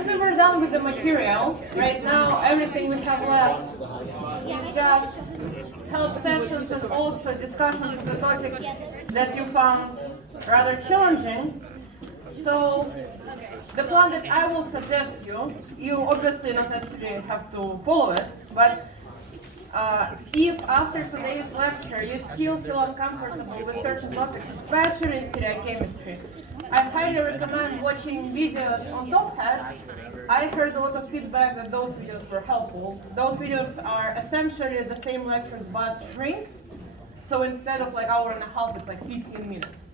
as we were done with the material, right now everything we have left is just help sessions and also discussions of the topics that you found rather challenging. So the plan that I will suggest you obviously not necessarily have to follow it, but if after today's lecture you still feel uncomfortable with certain topics, especially stereochemistry, I highly recommend watching videos on Top Hat. I heard a lot of feedback that those videos were helpful. Those videos are essentially the same lectures but shrink. So instead of like hour and a half, it's like 15 minutes.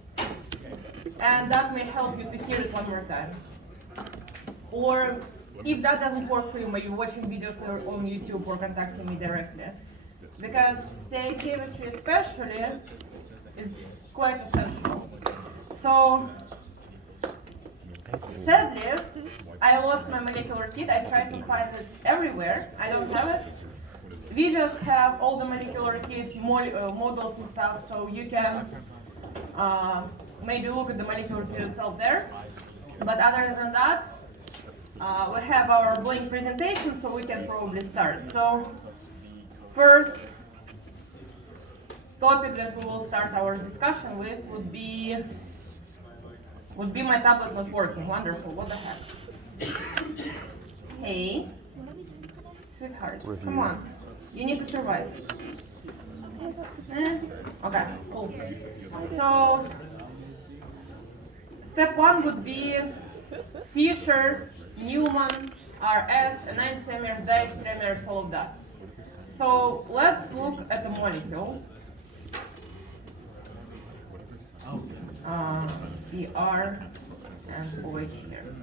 And that may help you to hear it one more time. Or if that doesn't work for you, maybe watching videos on YouTube or contacting me directly. Because stereochemistry especially is quite essential. So sadly, I lost my molecular kit. I tried to find it everywhere. I don't have it. Videos have all the molecular kit models and stuff, so you can maybe look at the molecular kit itself there. But other than that, we have our blank presentation, so we can probably start. So first topic that we will start our discussion with would be my tablet not working. Wonderful. What the heck? Hey, sweetheart, come on. You need to survive. Okay, cool. So step one would be Fischer, Newman, RS, enantiomers, diastereomers, all of that. So let's look at the molecule. BR and OH here.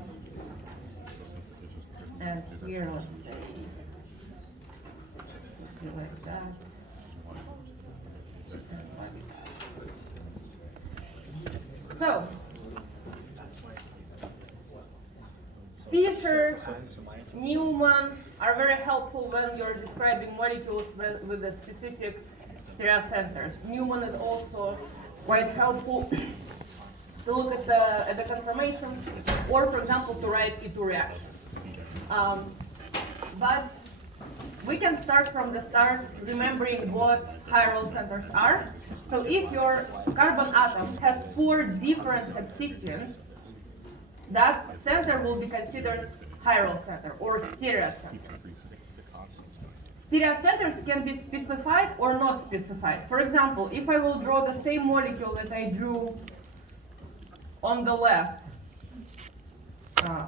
And here, let's say, like that. So, Fischer, Newman are very helpful when you're describing molecules with a specific stereocenters. Newman is also quite helpful to look at the conformations, or for example, to write E2 reaction. But we can start from the start remembering what chiral centers are. So if your carbon atom has 4 different substituents, that center will be considered chiral center or stereocenter. Stereocenters can be specified or not specified. For example, if I will draw the same molecule that I drew on the left,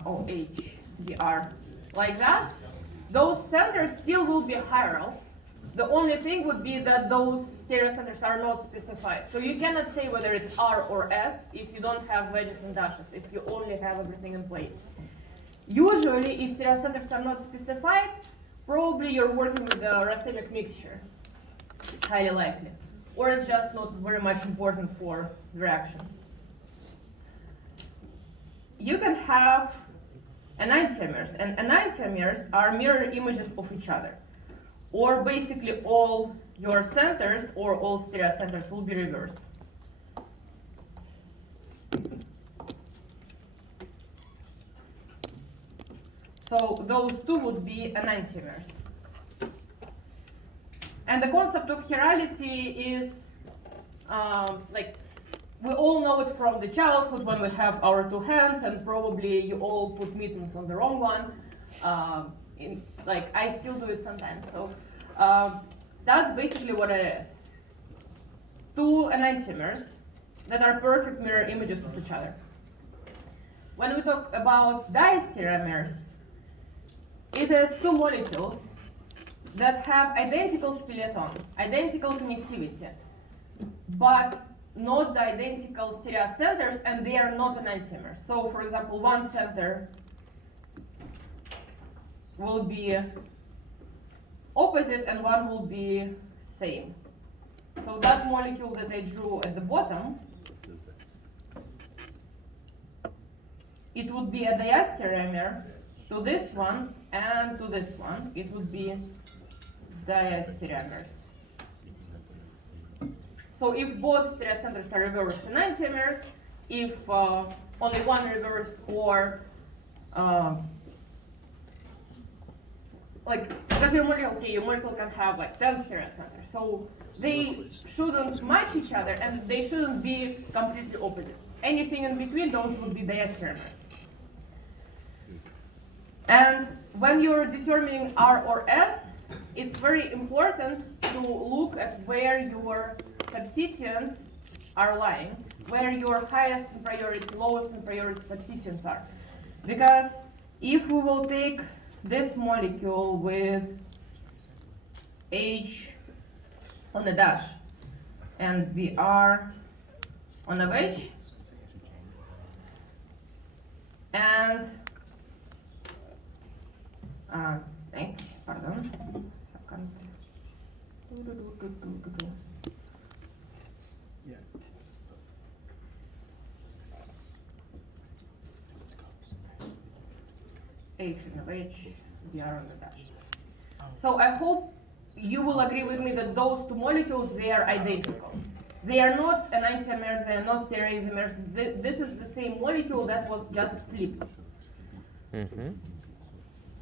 OH, Br, like that, those centers still will be chiral. The only thing would be that those stereocenters are not specified. So you cannot say whether it's R or S if you don't have wedges and dashes, if you only have everything in plane. Usually, if stereocenters are not specified, probably you're working with a racemic mixture, highly likely. Or it's just not very much important for the reaction. You can have enantiomers, and enantiomers are mirror images of each other. Or basically all your centers or all stereocenters will be reversed. So those two would be enantiomers. And the concept of chirality is like, we all know it from the childhood when we have our 2 hands, and probably you all put mittens on the wrong one. Like I still do it sometimes. So that's basically what it is. 2 enantiomers that are perfect mirror images of each other. When we talk about diastereomers, it is 2 molecules that have identical skeleton, identical connectivity, but not the identical stereocenters, and they are not enantiomers. So, for example, one center will be opposite and one will be same. So that molecule that I drew at the bottom, it would be a diastereomer to this one and to this one. It would be diastereomers. So if both stereocenters are reversed enantiomers, if only one reversed or like, because your molecule can have like 10 stereocenters, so they shouldn't match each other and they shouldn't be completely opposite. Anything in between, those would be diastereomers. And when you're determining R or S, it's very important to look at where your substituents are lying, where your highest in priority, lowest in priority substituents are. Because if we will take this molecule with H on a dash and Br on a wedge, and thanks, pardon, second. Yeah. H on the H, Br on the dash. So I hope you will agree with me that those two molecules, they are identical. They are not enantiomers, they are not stereoisomers. This is the same molecule that was just flipped. Mm-hmm.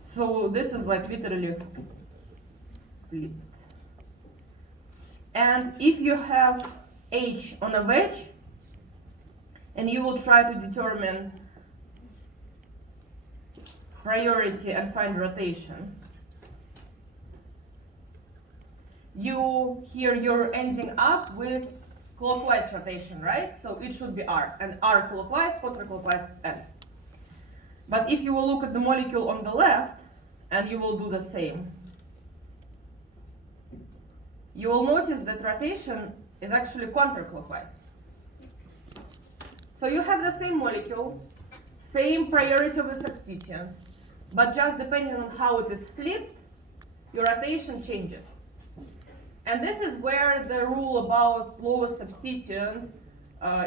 So this is like literally flipped. And if you have H on a wedge, and you will try to determine priority and find rotation, you're ending up with clockwise rotation, right? So it should be R, and R clockwise, counterclockwise S. But if you will look at the molecule on the left, and you will do the same, you will notice that rotation is actually counterclockwise. So you have the same molecule, same priority of the substituents, but just depending on how it is flipped, your rotation changes. And this is where the rule about lowest substituent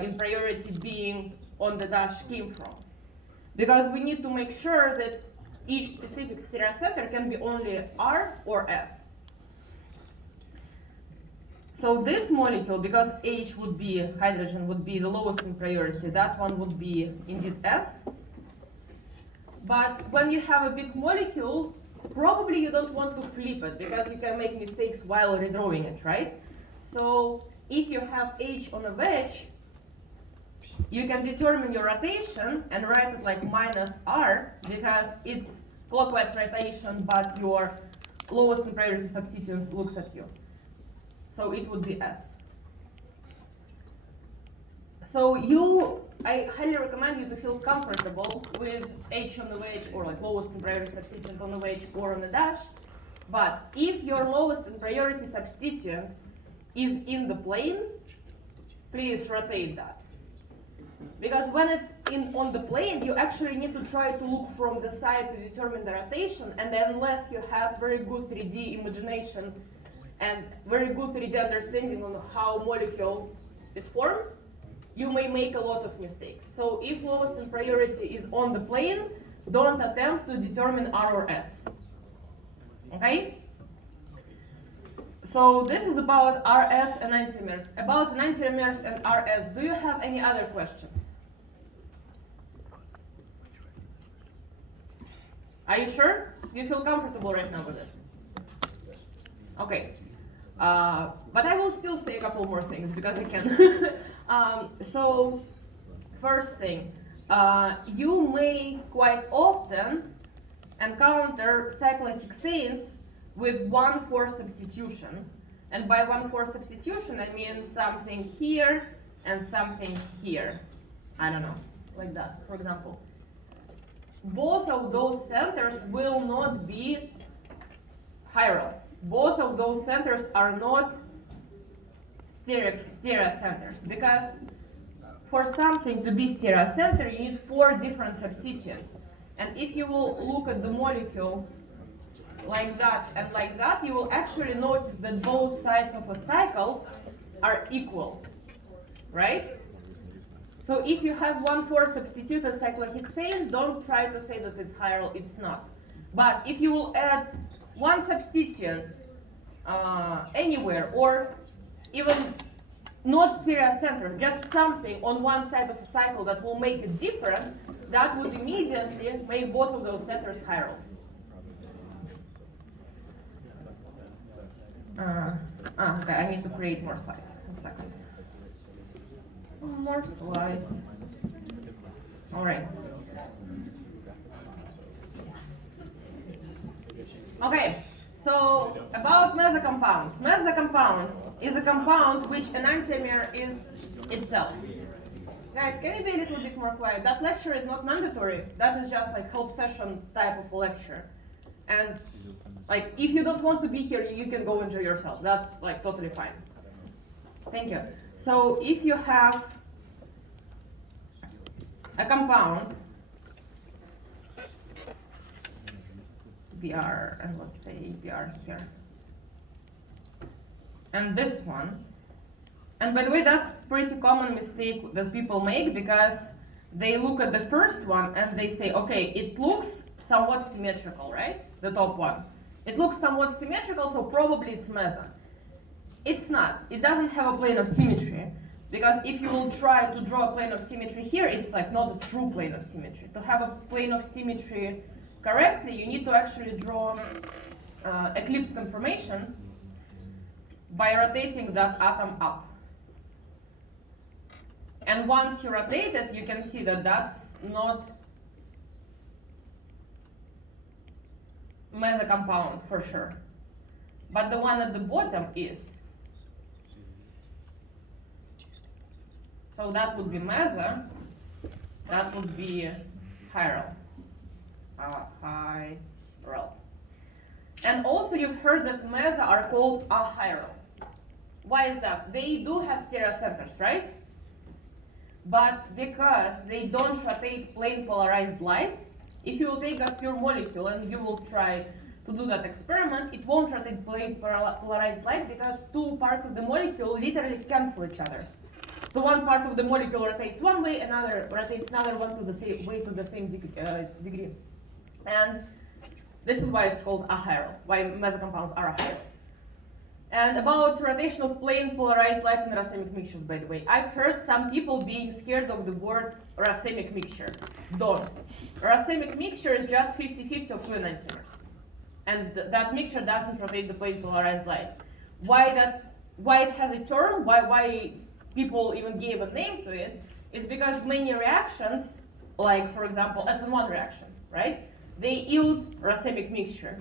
in priority being on the dash came from. Because we need to make sure that each specific stereocenter can be only R or S. So this molecule, because H would be, hydrogen would be the lowest in priority, that one would be indeed S. But when you have a big molecule, probably you don't want to flip it because you can make mistakes while redrawing it, right? So if you have H on a wedge, you can determine your rotation and write it like minus R because it's clockwise rotation, but your lowest in priority substituents looks at you. So it would be S. So I highly recommend you to feel comfortable with H on the wedge or like lowest in priority substituent on the wedge or on the dash. But if your lowest in priority substituent is in the plane, please rotate that. Because when it's on the plane, you actually need to try to look from the side to determine the rotation, and unless you have very good 3D imagination and very good 3D understanding on how molecule is formed, you may make a lot of mistakes. So if lowest in priority is on the plane, don't attempt to determine R or S. Okay? So this is about RS and enantiomers. About enantiomers and RS, do you have any other questions? Are you sure? Do you feel comfortable right now with it? Okay. But I will still say a couple more things because I can. So first thing, you may quite often encounter cyclohexanes with 1,4 substitution. And by 1,4 substitution, I mean something here and something here. I don't know, like that, for example. Both of those centers will not be chiral. Both of those centers are not stereocenters, because for something to be stereocenter, you need 4 different substituents. And if you will look at the molecule like that and like that, you will actually notice that both sides of a cycle are equal, right? So if you have 1,4 substituted cyclohexane, don't try to say that it's chiral, it's not. But if you will add one substituent anywhere, or even not stereocenter, just something on one side of a cycle that will make it different, that would immediately make both of those centers chiral. Okay, I need to create more slides. A second. More slides. All right. Okay, so about mesocompounds. Mesocompounds is a compound which enantiomer is itself. Guys, can you be a little bit more quiet? That lecture is not mandatory. That is just like help session type of a lecture. And like, if you don't want to be here, you can go enjoy yourself. That's like totally fine. Thank you. So if you have a compound, Br, and let's say Br here, and this one, and by the way, that's pretty common mistake that people make, because they look at the first one and they say, okay, it looks somewhat symmetrical, right? The top one. It looks somewhat symmetrical, so probably it's meso. It's not. It doesn't have a plane of symmetry, because if you will try to draw a plane of symmetry here, it's like not a true plane of symmetry. To have a plane of symmetry correctly, you need to actually draw eclipse conformation by rotating that atom up. And once you rotate it, you can see that that's not mesocompound for sure. But the one at the bottom is. So that would be meso, that would be chiral. Chiral. And also you've heard that meso are called achiral. Why is that? They do have stereocenters, right? But because they don't rotate plane polarized light, if you will take a pure molecule and you will try to do that experiment, it won't rotate plane polarized light, because two parts of the molecule literally cancel each other. So one part of the molecule rotates one way, another rotates another one to the same way, to the same degree. And this is why it's called achiral, why mesocompounds are achiral. And about rotation of plane polarized light in racemic mixtures, by the way, I've heard some people being scared of the word racemic mixture. Don't. Racemic mixture is just 50-50 of two enantiomers. And that mixture doesn't rotate the plane polarized light. Why it has a term, why people even gave a name to it, is because many reactions, like for example SN1 reaction, right? They yield racemic mixture.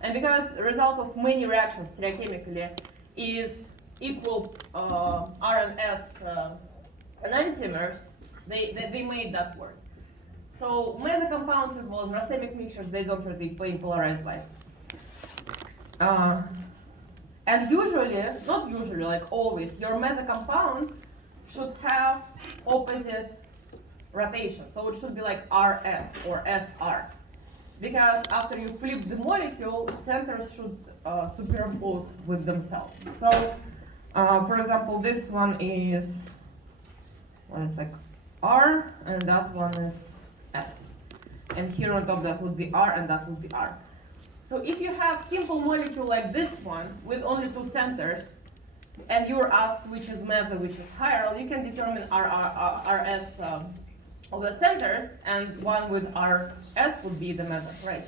And because the result of many reactions stereochemically is equal R and S enantiomers, they made that word. So mesocompounds as well as racemic mixtures, they don't rotate plane polarized light. And usually, not usually, like always, your mesocompound should have opposite rotation. So it should be like RS or SR. Because after you flip the molecule, centers should superimpose with themselves. So, for example, this one is, it's like R, and that one is S. And here on top that would be R, and that would be R. So if you have simple molecule like this one with only two centers, and you're asked which is meso, which is chiral, you can determine RS of the centers, and one with RS would be the meso, right?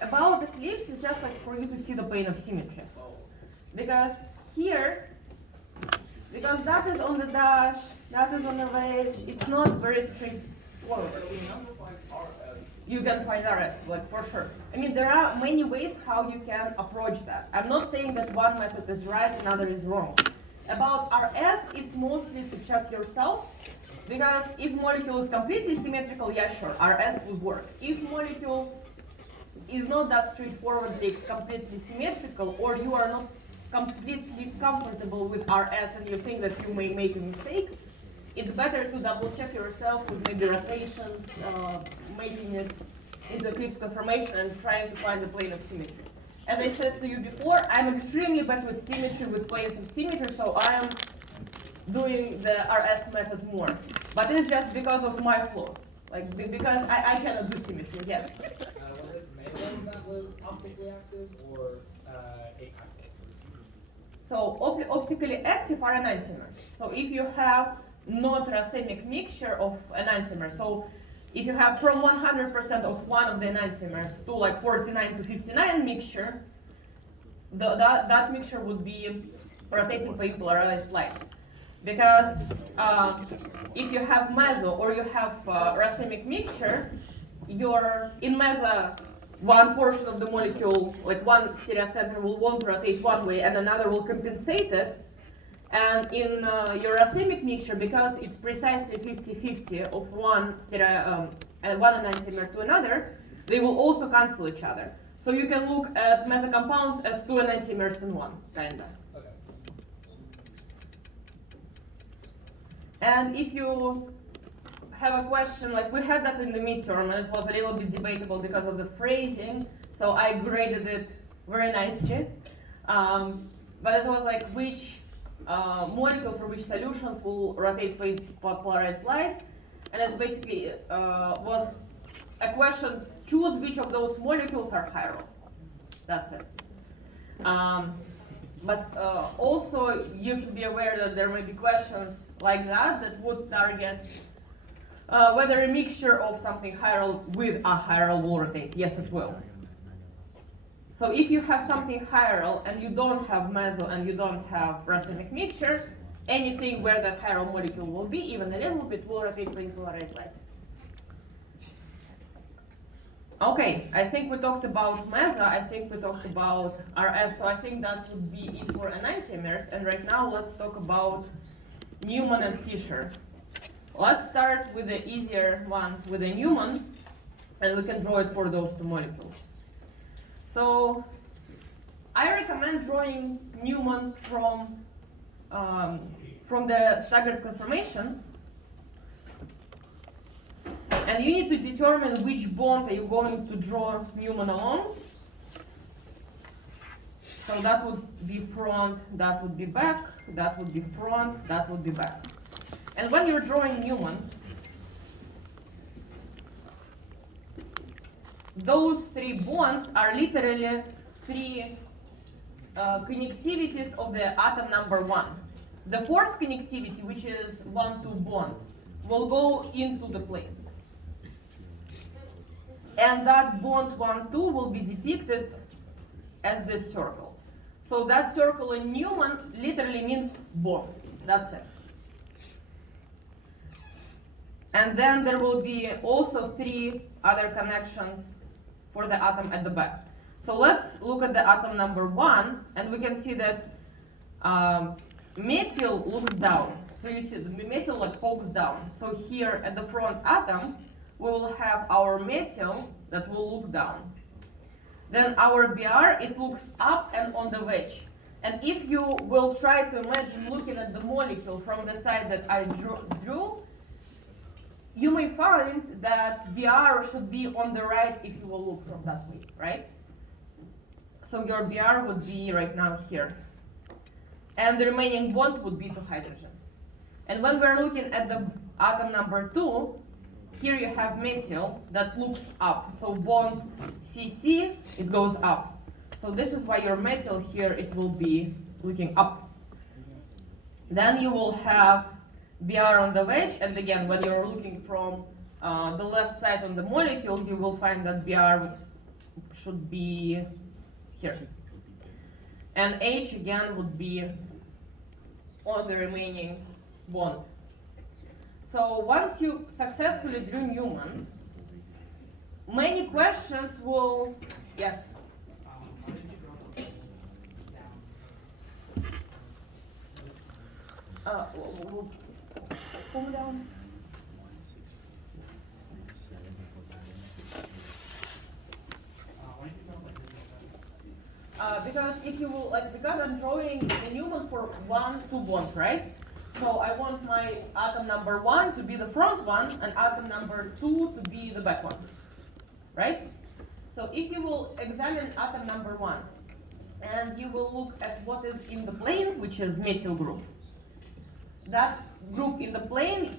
About eclipse, it's just like for you to see the plane of symmetry. Because here, because that is on the dash, that is on the wedge, it's not very straightforward, you know? You can find RS, like for sure. I mean, there are many ways how you can approach that. I'm not saying that one method is right, another is wrong. About RS, it's mostly to check yourself, because if molecule is completely symmetrical, yeah, sure, RS would work. If molecule is not that straightforward, like completely symmetrical, or you are not completely comfortable with RS and you think that you may make a mistake, it's better to double check yourself with maybe rotations, making it into eclipse conformation and trying to find the plane of symmetry. As I said to you before, I'm extremely bad with symmetry, with planes of symmetry, so I am doing the RS method more. But it's just because of my flaws. Like, because I cannot do symmetry, yes. Was it meso that was optically active or active? So optically active are enantiomers. So if you have not racemic mixture of enantiomers, so if you have from 100% of one of the enantiomers to like 49 to 59 mixture, that mixture would be rotating by polarized light. Because if you have meso or you have racemic mixture, in meso, one portion of the molecule, like one stereocenter, will want to rotate one way and another will compensate it. And in your racemic mixture, because it's precisely 50-50 of one enantiomer to another, they will also cancel each other. So you can look at meso compounds as two enantiomers in one, kinda. Okay. And if you have a question, like we had that in the midterm, and it was a little bit debatable because of the phrasing, so I graded it very nicely. But it was like which molecules or which solutions will rotate with polarized light, and it basically was a question: choose which of those molecules are chiral. That's it. But also you should be aware that there may be questions like that would target whether a mixture of something chiral with a chiral will rotate. Yes, it will. So if you have something chiral and you don't have meso and you don't have racemic mixture, anything where that chiral molecule will be, even a little bit, will rotate with polarized light. Okay, I think we talked about meso, I think we talked about RS, so I think that would be it for enantiomers. And right now let's talk about Newman and Fisher. Let's start with the easier one, with the Newman, and we can draw it for those two molecules. So I recommend drawing Newman from the staggered conformation. And you need to determine which bond are you going to draw Newman along. So that would be front, that would be back, that would be front, that would be back. And when you're drawing Newman, those three bonds are literally three connectivities of the atom number 1. The fourth connectivity, which is 1,2 bond, will go into the plane. And that bond 1,2 will be depicted as this circle. So that circle in Newman literally means bond. That's it. And then there will be also 3 other connections for the atom at the back. So let's look at the atom number 1, and we can see that methyl looks down. So you see the methyl like pokes down. So here at the front atom, we will have our methyl that will look down. Then our Br, it looks up and on the wedge. And if you will try to imagine looking at the molecule from the side that I drew, you may find that Br should be on the right if you will look from that way, right? So your Br would be right now here. And the remaining bond would be to hydrogen. And when we're looking at the atom number 2, here you have methyl that looks up. So bond CC, it goes up. So this is why your methyl here, it will be looking up. Then you will have Br on the wedge, and again, when you're looking from the left side on the molecule, you will find that Br should be here. And H again would be on the remaining bond. So once you successfully drew Newman, many questions will, yes? We'll pull down. Because if you will, because I'm drawing the Newman for 1,2 bonds, right? So I want my atom number 1 to be the front one and atom number 2 to be the back one, right? So if you will examine atom number 1 and you will look at what is in the plane, which is methyl group, that group in the plane,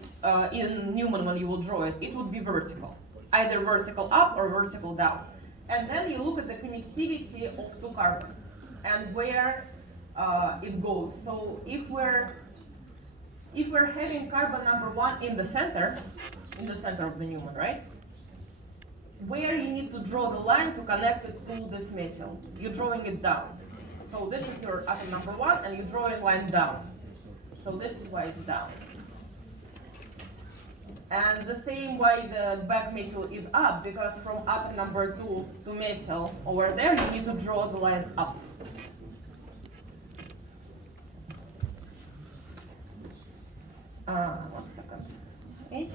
in Newman when you will draw it, it would be vertical, either vertical up or vertical down. And then you look at the connectivity of 2 carbons and where it goes. So if we're having carbon number 1 in the center, in the center of the Newman, right? Where you need to draw the line to connect it to this methyl. You're drawing it down. So this is your atom number 1, and you're drawing line down. So this is why it's down. And the same way the back methyl is up, because from atom number 2 to methyl over there, you need to draw the line up. 1 second. 8.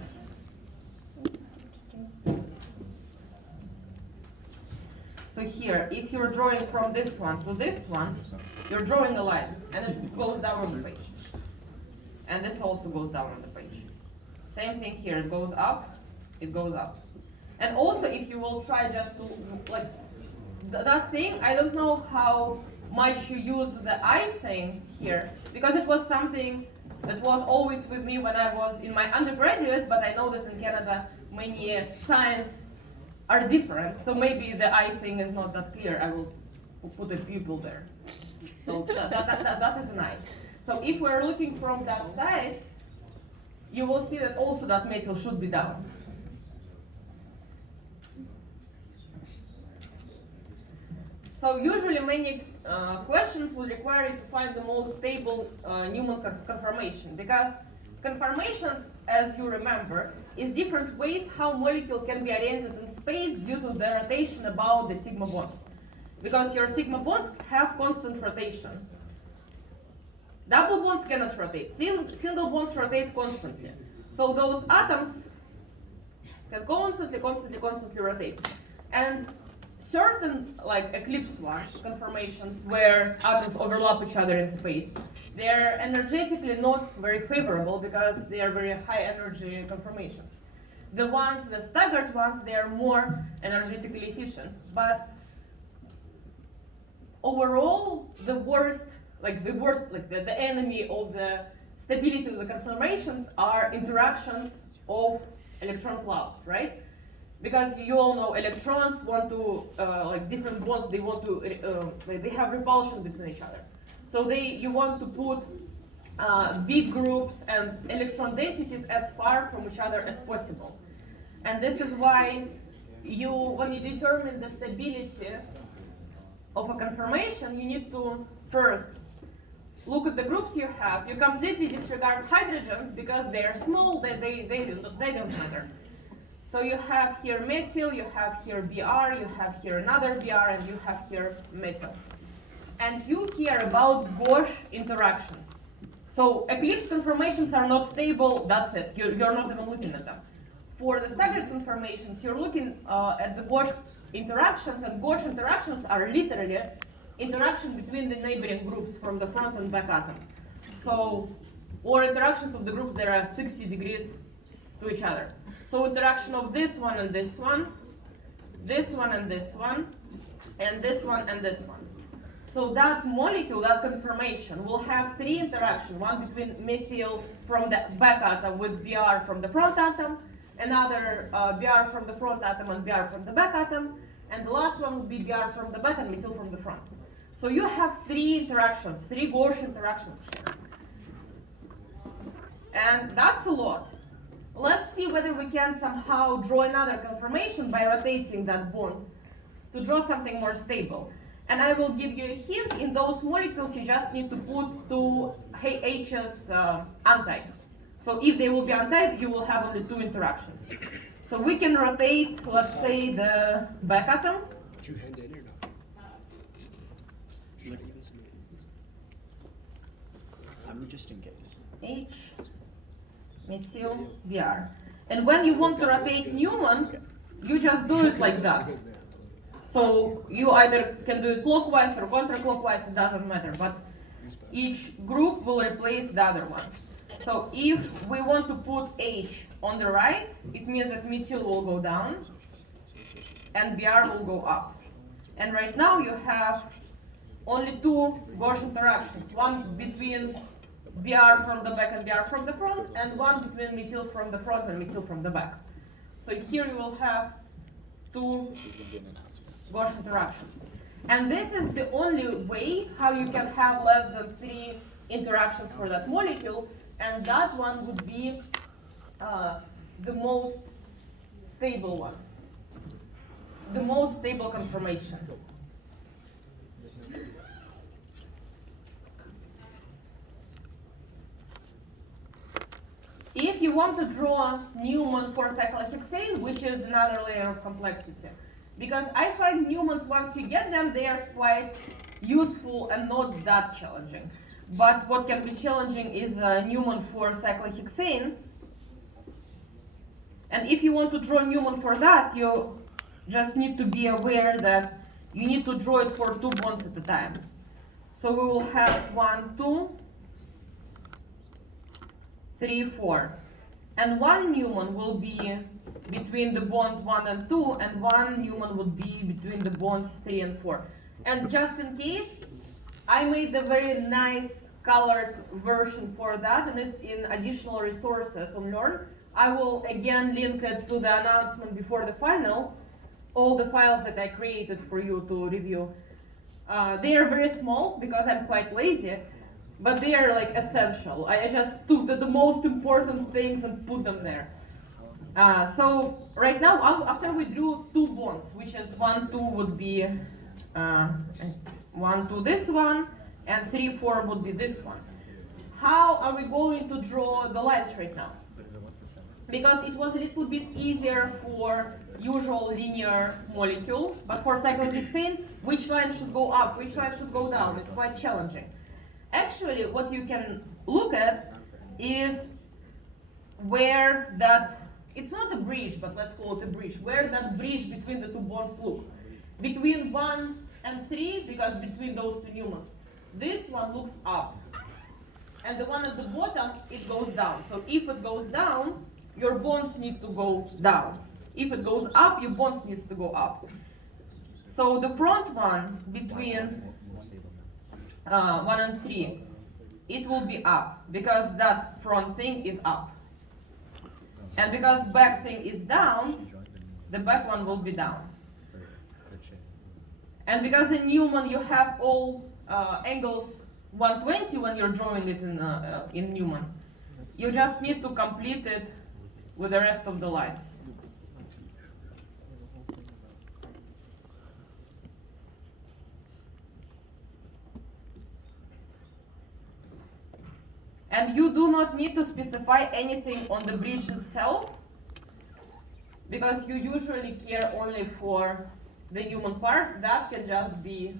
So here, if you're drawing from this one to this one, you're drawing a line, and it goes down on the page. And this also goes down on the page. Same thing here, it goes up, it goes up. And also, if you will try just to, like, that thing, I don't know how much you use the I thing here, because it was something that was always with me when I was in my undergraduate, but I know that in Canada, many science are different, so maybe the I thing is not that clear. I will put a pupil there. So that is an I. So if we're looking from that side, you will see that also that methyl should be down. So usually many questions will require you to find the most stable Newman conformation, because conformations, as you remember, is different ways how molecule can be oriented in space due to the rotation about the sigma bonds. Because your sigma bonds have constant rotation. Double bonds cannot rotate. Single bonds rotate constantly. So those atoms can constantly rotate. And certain, like eclipsed ones, conformations where atoms overlap each other in space, they're energetically not very favorable because they are very high energy conformations. The staggered ones, they are more energetically efficient. But overall, the enemy of the stability of the conformations are interactions of electron clouds, right? Because you all know electrons want to, like different bonds, they want to, they have repulsion between each other. So you want to put big groups and electron densities as far from each other as possible. And this is why when you determine the stability of a conformation, you need to first look at the groups you have. You completely disregard hydrogens because they are small, they don't matter. So you have here methyl, you have here Br, you have here another Br, and you have here methyl. And you care about gauche interactions. So eclipse conformations are not stable, that's it. You're not even looking at them. For the staggered conformations, you're looking at the gauche interactions, and gauche interactions are literally interaction between the neighboring groups from the front and back atom. So, or interactions of the groups that are 60 degrees to each other. So interaction of this one and this one, this one and this one, and this one and this one. So that molecule, that conformation, will have 3 interactions, one between methyl from the back atom with Br from the front atom, another Br from the front atom and Br from the back atom, and the last one will be Br from the back and methyl from the front. So you have 3 interactions, 3 gauche interactions here. And that's a lot. Let's see whether we can somehow draw another conformation by rotating that bond to draw something more stable. And I will give you a hint, in those molecules you just need to put 2 H's untied. So if they will be untied, you will have only 2 interactions. So we can rotate, let's say, the back atom. Did you hand in or not? Not even submitted. Just in case. H, methyl, Br. And when you want to rotate Newman, you just do it like that. So you either can do it clockwise or counterclockwise, it doesn't matter, but each group will replace the other one. So if we want to put H on the right, it means that methyl will go down and Br will go up. And right now you have only 2 gauche interactions, one between Br from the back and Br from the front, and one between methyl from the front and methyl from the back. So here you will have 2 gauche interactions. And this is the only way how you can have less than 3 interactions for that molecule, and that one would be the most stable one, the most stable conformation. If you want to draw Newman for cyclohexane, which is another layer of complexity, because I find Newmans, once you get them, they are quite useful and not that challenging. But what can be challenging is Newman for cyclohexane. And if you want to draw Newman for that, you just need to be aware that you need to draw it for 2 bonds at a time. So we will have 1, 2, 3, 4. And one Newman will be between the bond 1 and 2, and one Newman would be between the bonds 3 and 4. And just in case, I made a very nice colored version for that, and it's in additional resources on Learn. I will again link it to the announcement before the final, all the files that I created for you to review. They are very small because I'm quite lazy, but they are like essential. I just took the most important things and put them there. So right now, after we drew 2 bonds, which is 1, 2 would be 1, 2 this one, and 3, 4 would be this one. How are we going to draw the lines right now? Because it was a little bit easier for usual linear molecules, but for cyclohexane, which line should go up, which line should go down? It's quite challenging. Actually, what you can look at is where that, it's not a bridge, but let's call it a bridge, where that bridge between the 2 bonds look. Between 1 and 3, because between those 2 Newmans, this one looks up. And the one at the bottom, it goes down. So if it goes down, your bonds need to go down. If it goes up, your bonds needs to go up. So the front one between 1 and 3, it will be up because that front thing is up. And because back thing is down, the back one will be down. And because in Newman you have all angles 120 when you're drawing it in Newman, you just need to complete it with the rest of the lines. And you do not need to specify anything on the bridge itself, because you usually care only for the Newman part. That can just be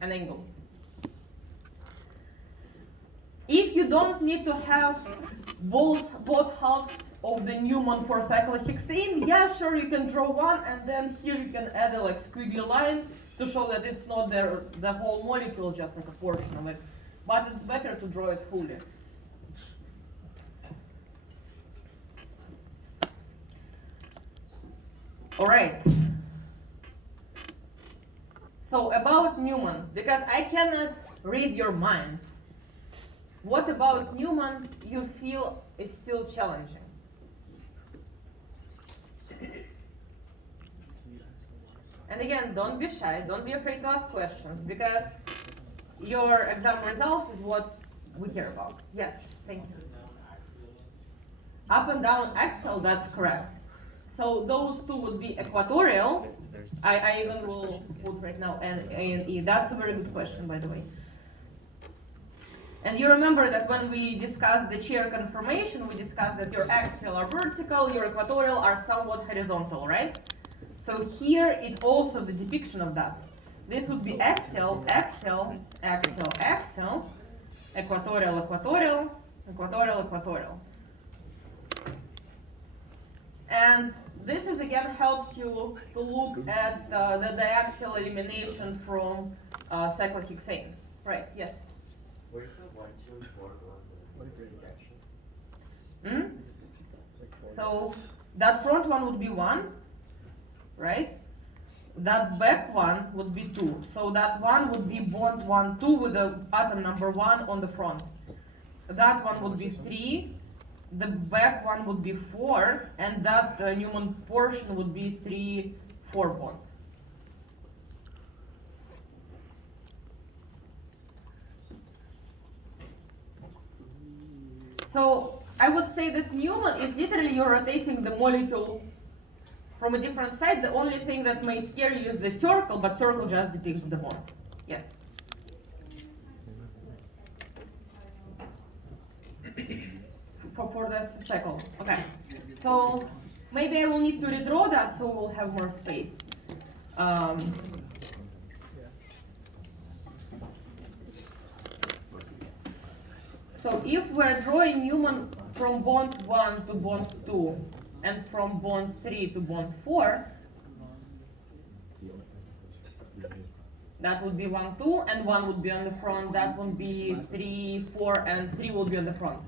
an angle. If you don't need to have both halves of the Newman for cyclohexane, yeah, sure, you can draw one, and then here you can add a like squiggly line to show that it's not the whole molecule, just like a portion of it. But it's better to draw it fully. All right. So about Newman, because I cannot read your minds, what about Newman you feel is still challenging? And again, don't be shy, don't be afraid to ask questions, because your exam results is what we care about. Yes, thank you. Up and down axial, that's correct. So those two would be equatorial. I even will put right now N, A, and E. That's a very good question, by the way. And you remember that when we discussed the chair conformation, we discussed that your axial are vertical, your equatorial are somewhat horizontal, right? So here it also the depiction of that. This would be axial, axial, axial, axial, equatorial, equatorial, equatorial, equatorial. And this is again helps you to look at the diaxial elimination from cyclohexane. Right, yes? Where's the 1, 2, 4 going? Hmm? So that front one would be 1, right? That back one would be 2. So that one would be bond 1, 2 with the atom number 1 on the front. That one would be 3. The back one would be 4, and that Newman portion would be 3, 4 bond. So I would say that Newman is literally you're rotating the molecule from a different side. The only thing that may scare you is the circle, but circle just depicts the bond. Yes. For the cycle. Okay. So maybe I will need to redraw that so we'll have more space. So if we're drawing Newman from bond 1 to bond 2 and from bond 3 to bond 4, that would be 1, 2, and 1 would be on the front. That would be 3, 4, and 3 will be on the front.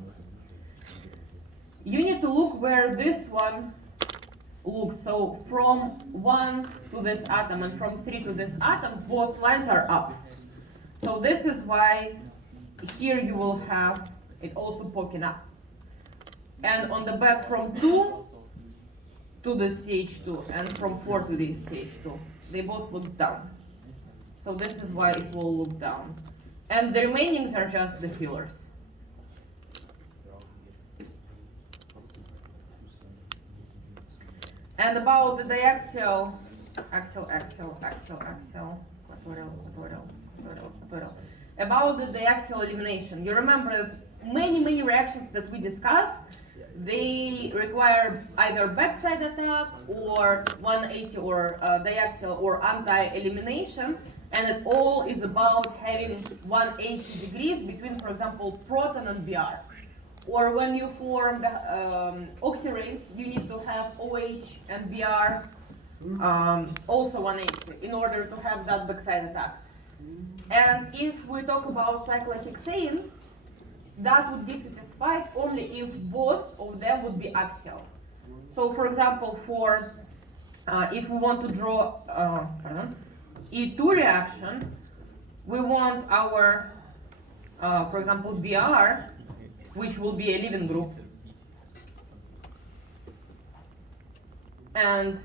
You need to look where this one looks. So from 1 to this atom and from 3 to this atom, both lines are up. So this is why here you will have it also poking up. And on the back from 2 to the CH2 and from 4 to the CH2, they both look down. So this is why it will look down. And the remainings are just the fillers. And about the diaxial, axial, equatorial. About the diaxial elimination, you remember that many reactions that we discussed, they require either backside attack or 180 or diaxial or anti-elimination, and it all is about having 180 degrees between, for example, proton and Br. Or when you form the oxyrings, you need to have OH and Br also 180 in order to have that backside attack. And if we talk about cyclohexane, that would be satisfied only if both of them would be axial. So for example, for if we want to draw E2 reaction, we want our, for example, Br, which will be a leaving group, and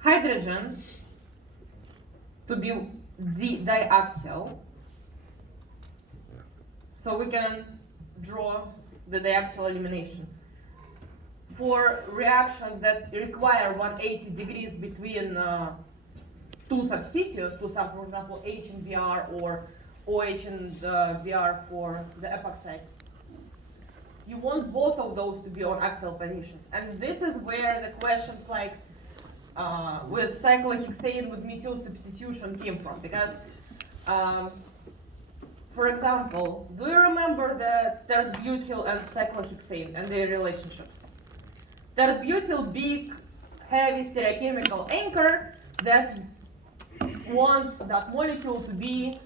hydrogen to be diaxial. So we can draw the diaxial elimination. For reactions that require 180 degrees between two substituents, for example, H and Br or OH and Br for the epoxide, you want both of those to be on axial positions. And this is where the questions like with cyclohexane with methyl substitution came from. Because, for example, do you remember the tert-butyl and cyclohexane and their relationships? Tert-butyl, big, heavy stereochemical anchor that wants that molecule to be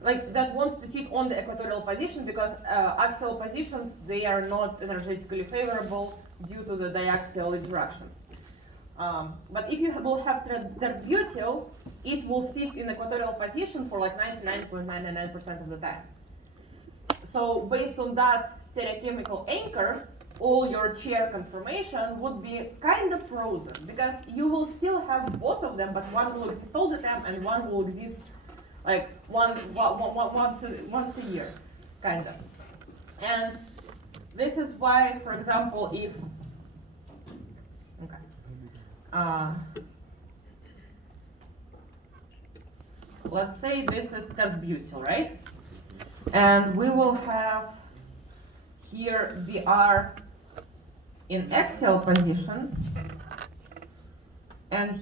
that wants to sit on the equatorial position, because axial positions, they are not energetically favorable due to the diaxial interactions. But if you will have tert-butyl, it will sit in equatorial position for like 99.99% of the time. So based on that stereochemical anchor, all your chair conformation would be kind of frozen, because you will still have both of them, but one will exist all the time and one will exist like once a year, kind of. And this is why, for example, if let's say this is tert-butyl, right? And we will have here Br in axial position, and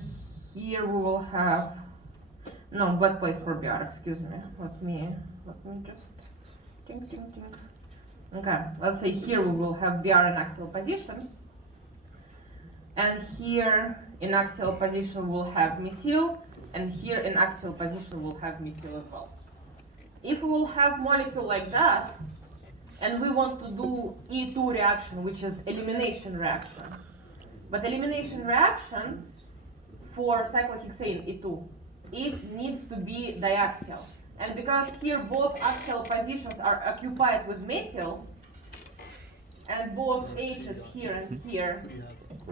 here we will have bad place for Br, excuse me. Let me just ting. Okay, let's say here we will have Br in axial position, and here in axial position we'll have methyl, and here in axial position we'll have methyl as well. If we will have molecule like that, and we want to do E2 reaction, which is elimination reaction, but elimination reaction for cyclohexane E2, it needs to be diaxial. And because here both axial positions are occupied with methyl, and both H's here and here,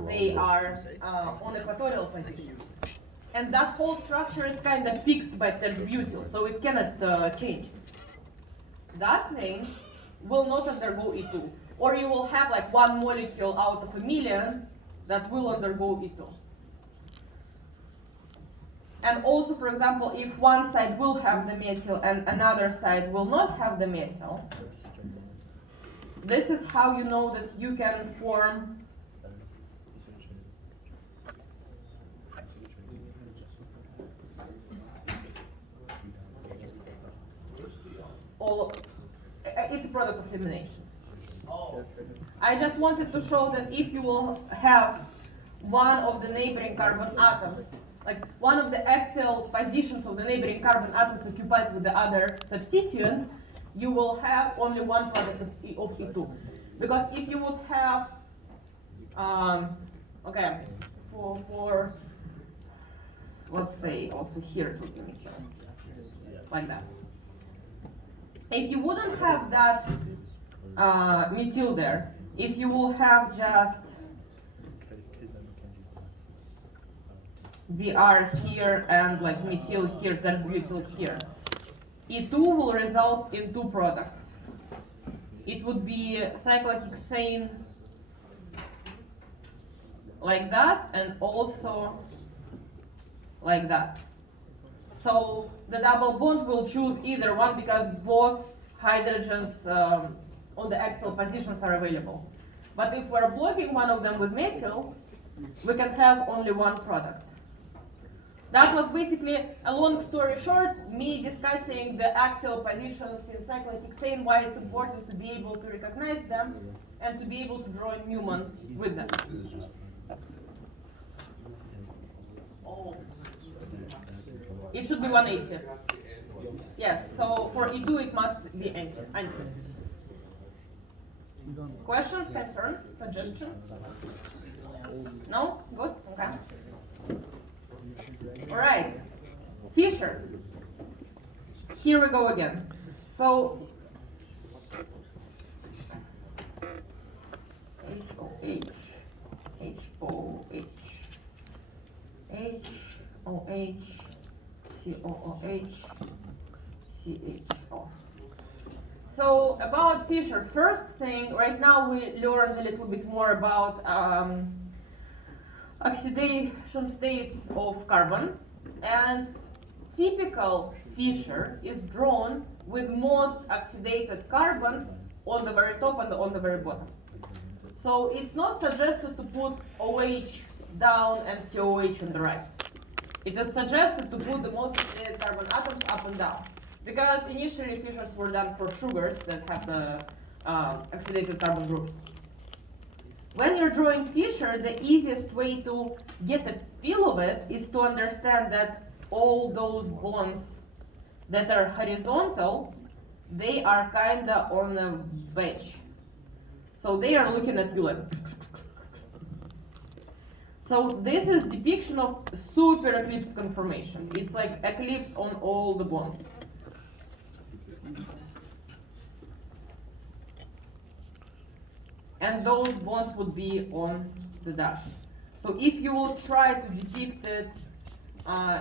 they are on equatorial positions. And that whole structure is kind of fixed by tert-butyl, so it cannot change. That thing will not undergo E2. Or you will have like one molecule out of a million that will undergo E2. And also, for example, if one side will have the methyl and another side will not have the methyl, this is how you know that you can form it's a product of elimination. I just wanted to show that if you will have one of the neighboring carbon atoms, like one of the axial positions of the neighboring carbon atoms occupied with the other substituent, you will have only one product of E2. Because if you would have, okay, for let's say also here it would be methyl, like that. If you wouldn't have that methyl there, if you will have just Br here and like methyl here, then butyl here, E2 will result in two products. It would be cyclohexane like that and also like that. So the double bond will choose either one because both hydrogens on the axial positions are available. But if we're blocking one of them with methyl, we can have only one product. That was basically a long story short, me discussing the axial positions in cyclohexane, why it's important to be able to recognize them and to be able to draw a Newman with them. Oh. It should be 180. Yes, so for E2 it must be anti. Questions, concerns, suggestions? No? Good? Okay. All right. Fischer. Here we go again. So HOH, HOH, HOH, COOH, CHO. So about Fischer, first thing, right now we learned a little bit more about oxidation states of carbon, and typical Fischer is drawn with most oxidated carbons on the very top and on the very bottom. So it's not suggested to put OH down and COH on the right. It is suggested to put the most oxidated carbon atoms up and down, because initially Fischers were done for sugars that have the oxidated carbon groups. When you're drawing Fischer, the easiest way to get a feel of it is to understand that all those bonds that are horizontal, they are kinda on a wedge. So they are looking at you like. So this is depiction of super eclipse conformation. It's like eclipse on all the bonds. And those bonds would be on the dash. So if you will try to depict it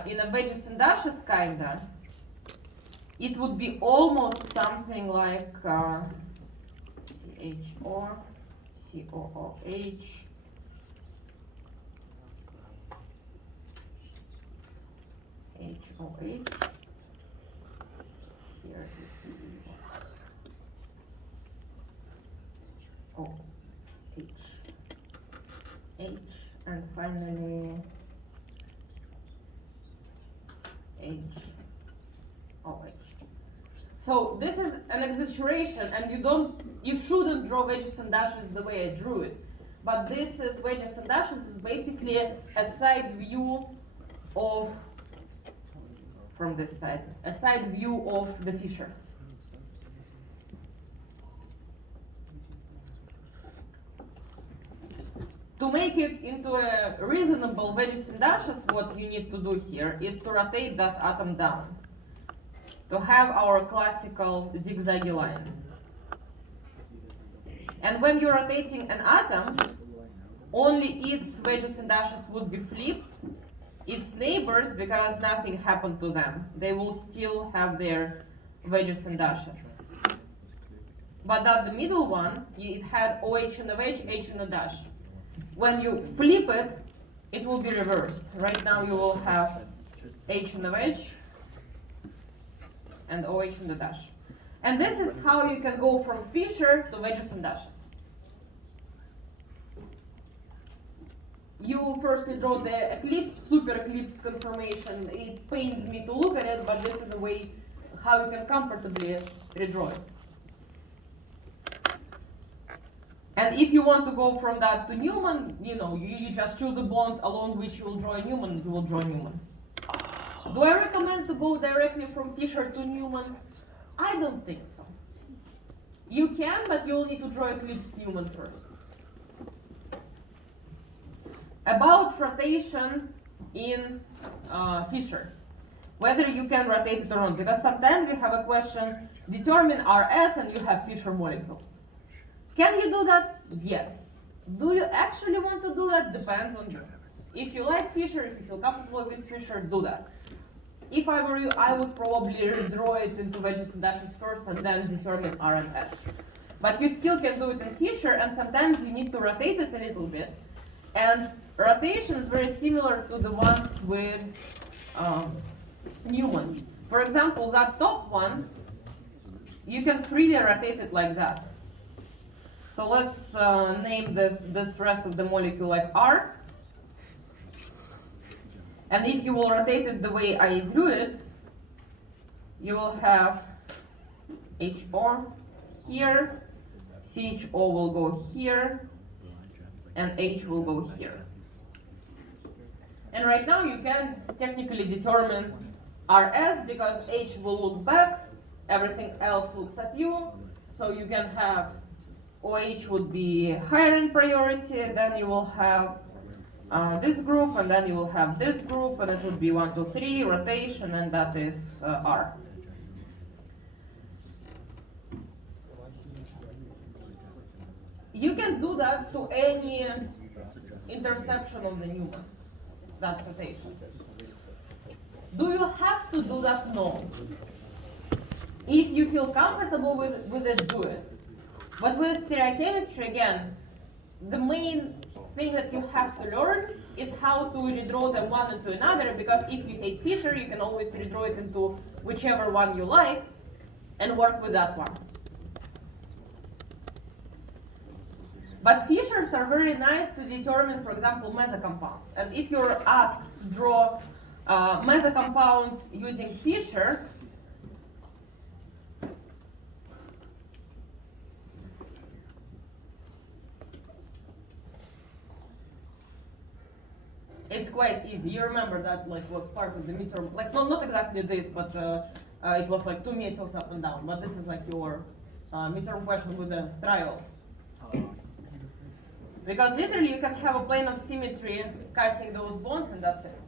in a wedges and dashes kinda, it would be almost something like CHO, COOH, HOH, here OH, H, and finally HOH. So this is an exaggeration, and you shouldn't draw wedges and dashes the way I drew it. But this is wedges and dashes is basically a side view of, from this side, a side view of the Fischer. To make it into a reasonable wedges and dashes, what you need to do here is to rotate that atom down, to have our classical zigzaggy line. And when you're rotating an atom, only its wedges and dashes would be flipped. Its neighbors, because nothing happened to them, they will still have their wedges and dashes. but that the middle one, it had OH and OH, H and a dash. When you flip it, it will be reversed. Right now you will have H and OH and OH and a dash. And this is how you can go from Fisher to wedges and dashes. You firstly draw the eclipsed, super eclipsed conformation. It pains me to look at it, but this is a way how you can comfortably redraw it. And if you want to go from that to Newman, you just choose a bond along which you will draw a Newman, you will draw Newman. Do I recommend to go directly from Fisher to Newman? I don't think so. You can, but you'll need to draw eclipsed Newman first. About rotation in Fisher, whether you can rotate it or not, because sometimes you have a question, determine RS and you have Fisher molecule. Can you do that? Yes. Do you actually want to do that? Depends on you. If you like Fisher, if you feel comfortable with Fisher, do that. If I were you, I would probably redraw it into wedges and dashes first and then determine R and S. But you still can do it in Fisher, and sometimes you need to rotate it a little bit. And rotation is very similar to the ones with Newman. For example, that top one, you can freely rotate it like that. So let's name this rest of the molecule like R. And if you will rotate it the way I drew it, you will have HO here, CHO will go here, and H will go here. And right now you can technically determine RS because H will look back, everything else looks at you, so you can have OH would be higher in priority, then you will have this group, and then you will have this group, and it would be 1, 2, 3, rotation, and that is R. You can do that to any interception of the Newman. That's rotation. Do you have to do that? No. If you feel comfortable with it, do it. But with stereochemistry, again, the main thing that you have to learn is how to redraw them one into another, because if you hate Fisher, you can always redraw it into whichever one you like and work with that one. But Fishers are very nice to determine, for example, mesocompounds. And if you're asked to draw a mesocompound using Fisher, it's quite easy. You remember that was part of the midterm, not exactly this, but it was 2 metals up and down. But this is your midterm question with a trial. Because literally you can have a plane of symmetry cutting those bonds, and that's it.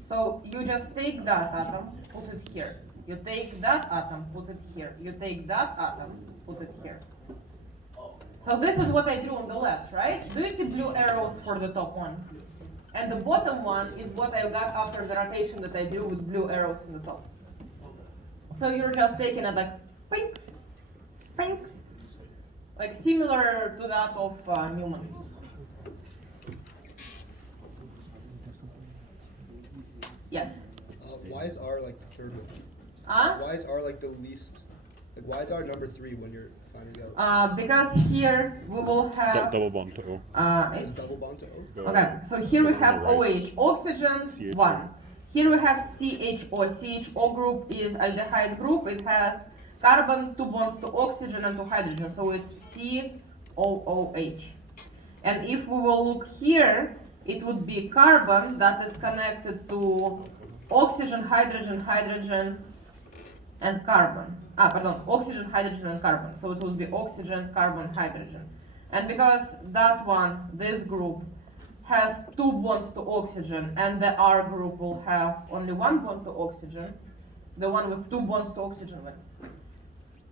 So you just take that atom, put it here. You take that atom, put it here. You take that atom, put it here. So this is what I drew on the left, right? Do you see blue arrows for the top one? And the bottom one is what I got after the rotation that I drew with blue arrows in the top. So you're just taking it pink, pink, similar to that of Newman. Yes? Why is R the third one? Huh? Why is R the least? Why is R number 3 when you're finding out? Because here we will have Double bond to O. Is double bond to O? Okay, so here we have OH, oxygen, 1. Here we have CHO. CHO group is aldehyde group. It has carbon, 2 bonds to oxygen and to hydrogen. So it's COOH. And if we will look here, it would be carbon that is connected to oxygen, hydrogen, hydrogen, and carbon. Oxygen, hydrogen, and carbon. So it would be oxygen, carbon, hydrogen. And because that one, this group, has 2 bonds to oxygen, and the R group will have only 1 bond to oxygen, the one with 2 bonds to oxygen wins.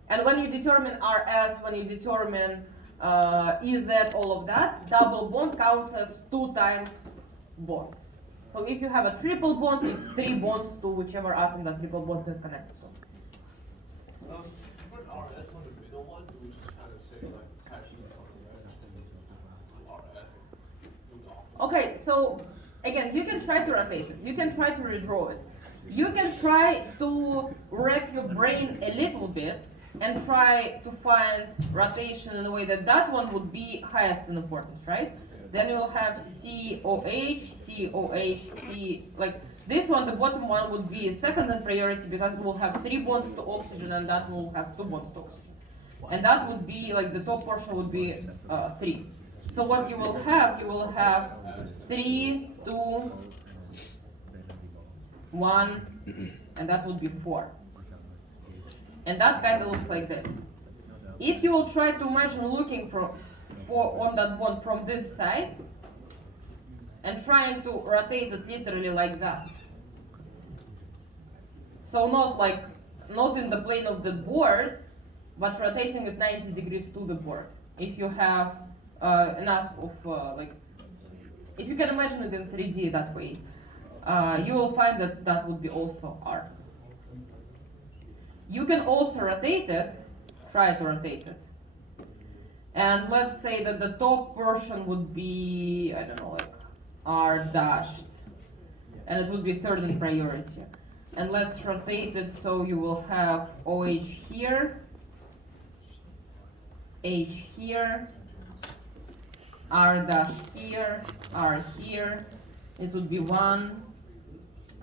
And when you determine RS, when you determine EZ, all of that, double bond counts as 2 times bond. So if you have a triple bond, it's 3 bonds to whichever atom that triple bond is connected to. Put RS on the middle one, do we just kind of say like it's hatching something RS? Okay, so again, you can try to rotate it. You can try to redraw it. You can try to wrap your brain a little bit and try to find rotation in a way that that one would be highest in importance, right? Then you will have COH, COH, C, like this one, the bottom one would be second in priority because it will have 3 bonds to oxygen and that will have 2 bonds to oxygen. And that would be, like the top portion would be 3. So what you will have 3, 2, 1, and that would be 4. And that kind of looks like this. If you will try to imagine looking on that bond from this side and trying to rotate it literally like that. So not in the plane of the board, but rotating it 90 degrees to the board. If you have enough of if you can imagine it in 3D that way, you will find that that would be also R. You can also rotate it, try to rotate it. And let's say that the top portion would be, I don't know, like R dashed. And it would be third in priority. And let's rotate it so you will have OH here, H here, R dash here, R here. It would be 1,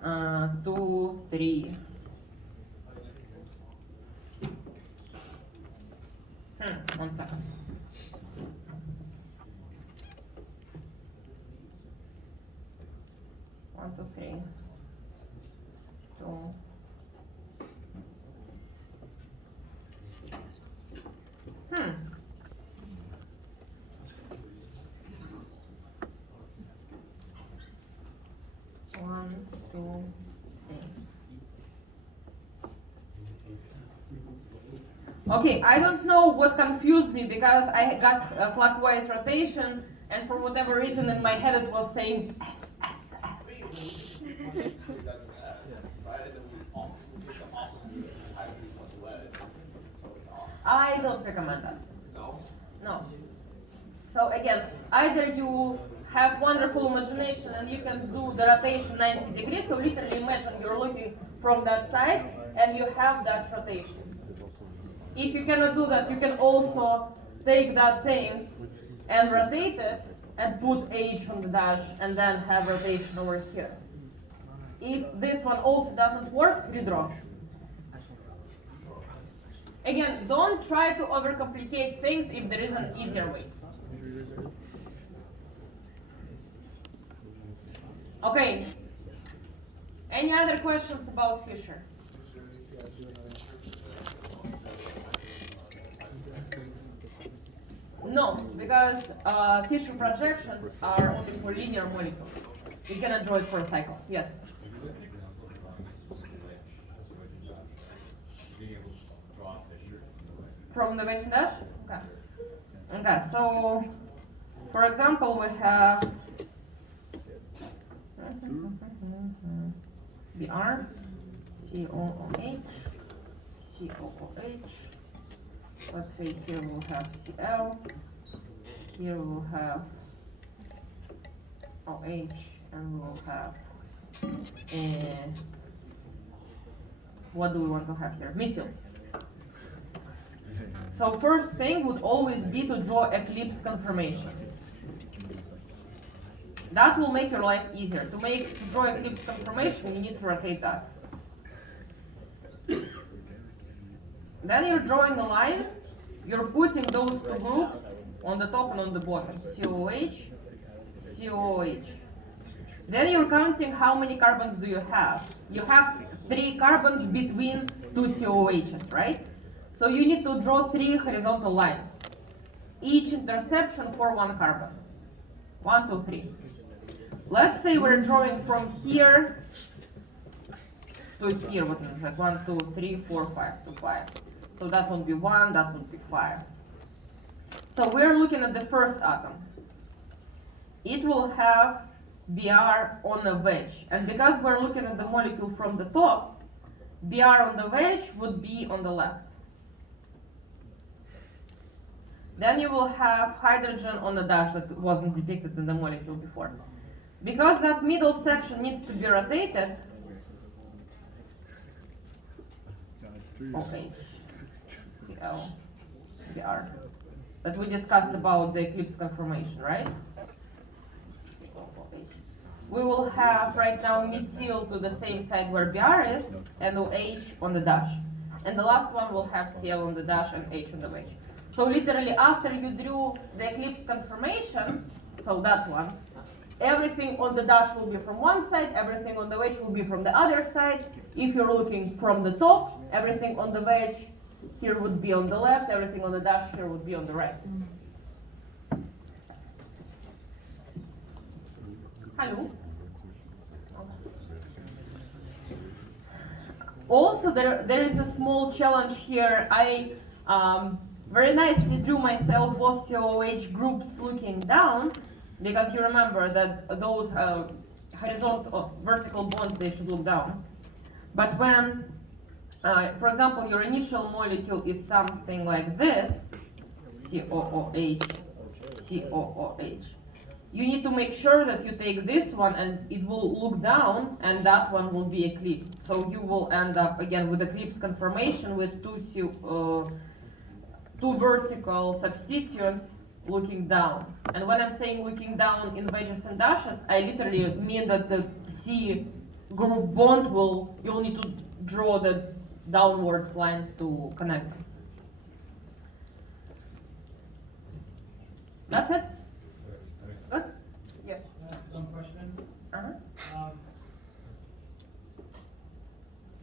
2, 3. One second. One, two, three. 2. One, two, three. Okay, I don't know what confused me because I got a clockwise rotation and for whatever reason in my head it was saying S, S, S. I don't recommend that. No. So again, either you have wonderful imagination and you can do the rotation 90 degrees, so literally imagine you're looking from that side and you have that rotation. If you cannot do that, you can also take that thing and rotate it and put H on the dash and then have rotation over here. If this one also doesn't work, redraw. Again, don't try to overcomplicate things if there is an easier way. Okay. Any other questions about Fisher? No, because Fisher projections are only for linear molecules. You cannot draw it for a cycle. Yes? From the Wedge and dash? Okay. Okay, so for example, we have Br, COOH, COOH. Let's say here we'll have Cl, here we'll have OH, and we'll have what do we want to have here? Methyl. So first thing would always be to draw eclipse conformation. That will make your life easier. To draw eclipse conformation, you need to rotate that. Then you're drawing a line, you're putting those two groups on the top and on the bottom, COH, COH. Then you're counting how many carbons do you have. You have 3 carbons between 2 COHs, right? So you need to draw 3 horizontal lines, each intersection for 1 carbon. 1, 2, 3. Let's say we're drawing from here to here, what is it? 1, 2, 3, 4, 5 to 5. So that would be 1, that would be 5. So So we're looking at the first atom. It will have Br on a wedge. And because we're looking at the molecule from the top, Br on the wedge would be on the left. Then you will have hydrogen on the dash that wasn't depicted in the molecule before. Because that middle section needs to be rotated, OH, Cl, Br, that we discussed about the eclipse conformation, right? We will have right now methyl to the same side where Br is, and OH on the dash. And the last one will have Cl on the dash and H on the wedge. So literally after you drew the eclipse conformation, so that one, everything on the dash will be from one side, everything on the wedge will be from the other side. If you're looking from the top, everything on the wedge here would be on the left, everything on the dash here would be on the right. Hello? Also, there is a small challenge here. I very nicely drew myself both COOH groups looking down, because you remember that those horizontal, vertical bonds, they should look down. But when, for example, your initial molecule is something like this, COOH, COOH, you need to make sure that you take this one and it will look down, and that one will be eclipsed. So you will end up again with eclipse conformation with two vertical substituents looking down. And when I'm saying looking down in wedges and dashes, I literally mean that the C group bond you'll need to draw the downwards line to connect. That's it? Good? Yes. One question. Uh-huh.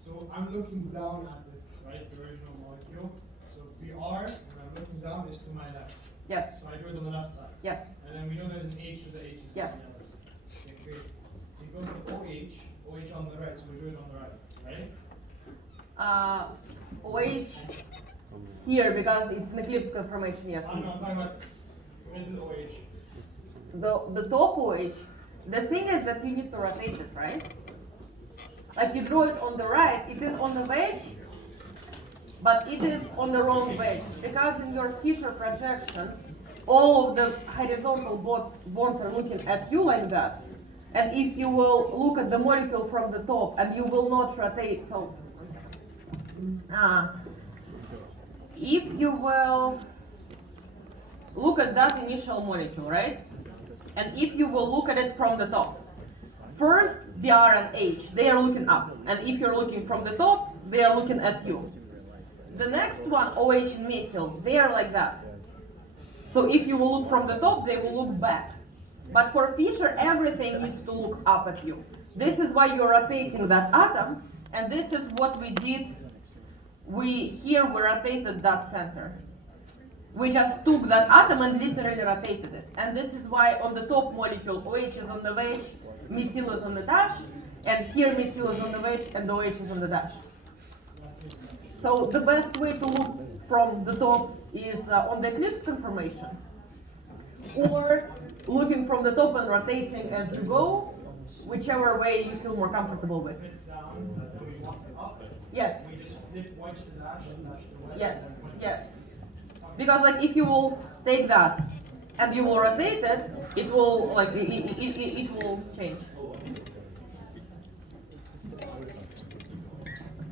So I'm looking down at the original molecule. So Br, when I'm looking down, is to my left. Yes. So I do it on the left side. Yes. And then we know there's an H, so the H is Yes. on the other side. Okay, great. We go to OH on the right, so we do it on the right, right? OH here, because it's an eclipse conformation, yes. I'm talking about middle OH. The top OH, the thing is that you need to rotate it, right? Like you draw it on the right, it is on the wedge, but it is on the wrong wedge. Because in your Fisher projection, all of the horizontal bonds are looking at you like that. And if you will look at the molecule from the top and you will not rotate, so, if you will look at that initial molecule, right? And if you will look at it from the top, first Br and H, they are looking up. And if you're looking from the top, they are looking at you. The next one, OH and methyl, they are like that. So if you will look from the top, they will look back. But for Fisher, everything needs to look up at you. This is why you're rotating that atom, and this is what we did. We rotated that center. We just took that atom and literally rotated it. And this is why on the top molecule, OH is on the wedge, methyl is on the dash, and here methyl is on the wedge, and OH is on the dash. So the best way to look from the top is on the eclipse conformation, or looking from the top and rotating as you go, whichever way you feel more comfortable with. If it's down, that's how we want it up. Yes. We just flip wedge the dash and dash the wedge. Yes, yes. Because like if you will take that and you will rotate it, it will like it will change.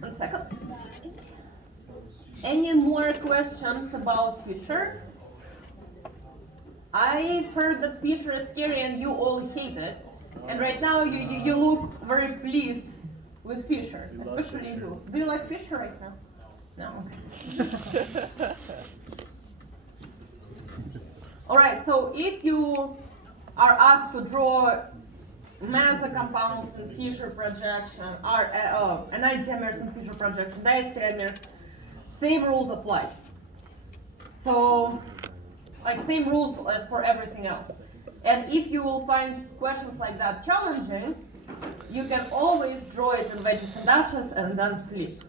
And second, any more questions about Fisher? I heard that Fisher is scary and you all hate it. And right now you look very pleased with Fisher, especially you. Do you like Fisher right now? No. All right, so if you are asked to draw Mesa compounds in Fisher projection, enantiomers in Fisher projection, diastereomers, same rules apply. So, like same rules as for everything else. And if you will find questions like that challenging, you can always draw it in wedges and dashes and then flip.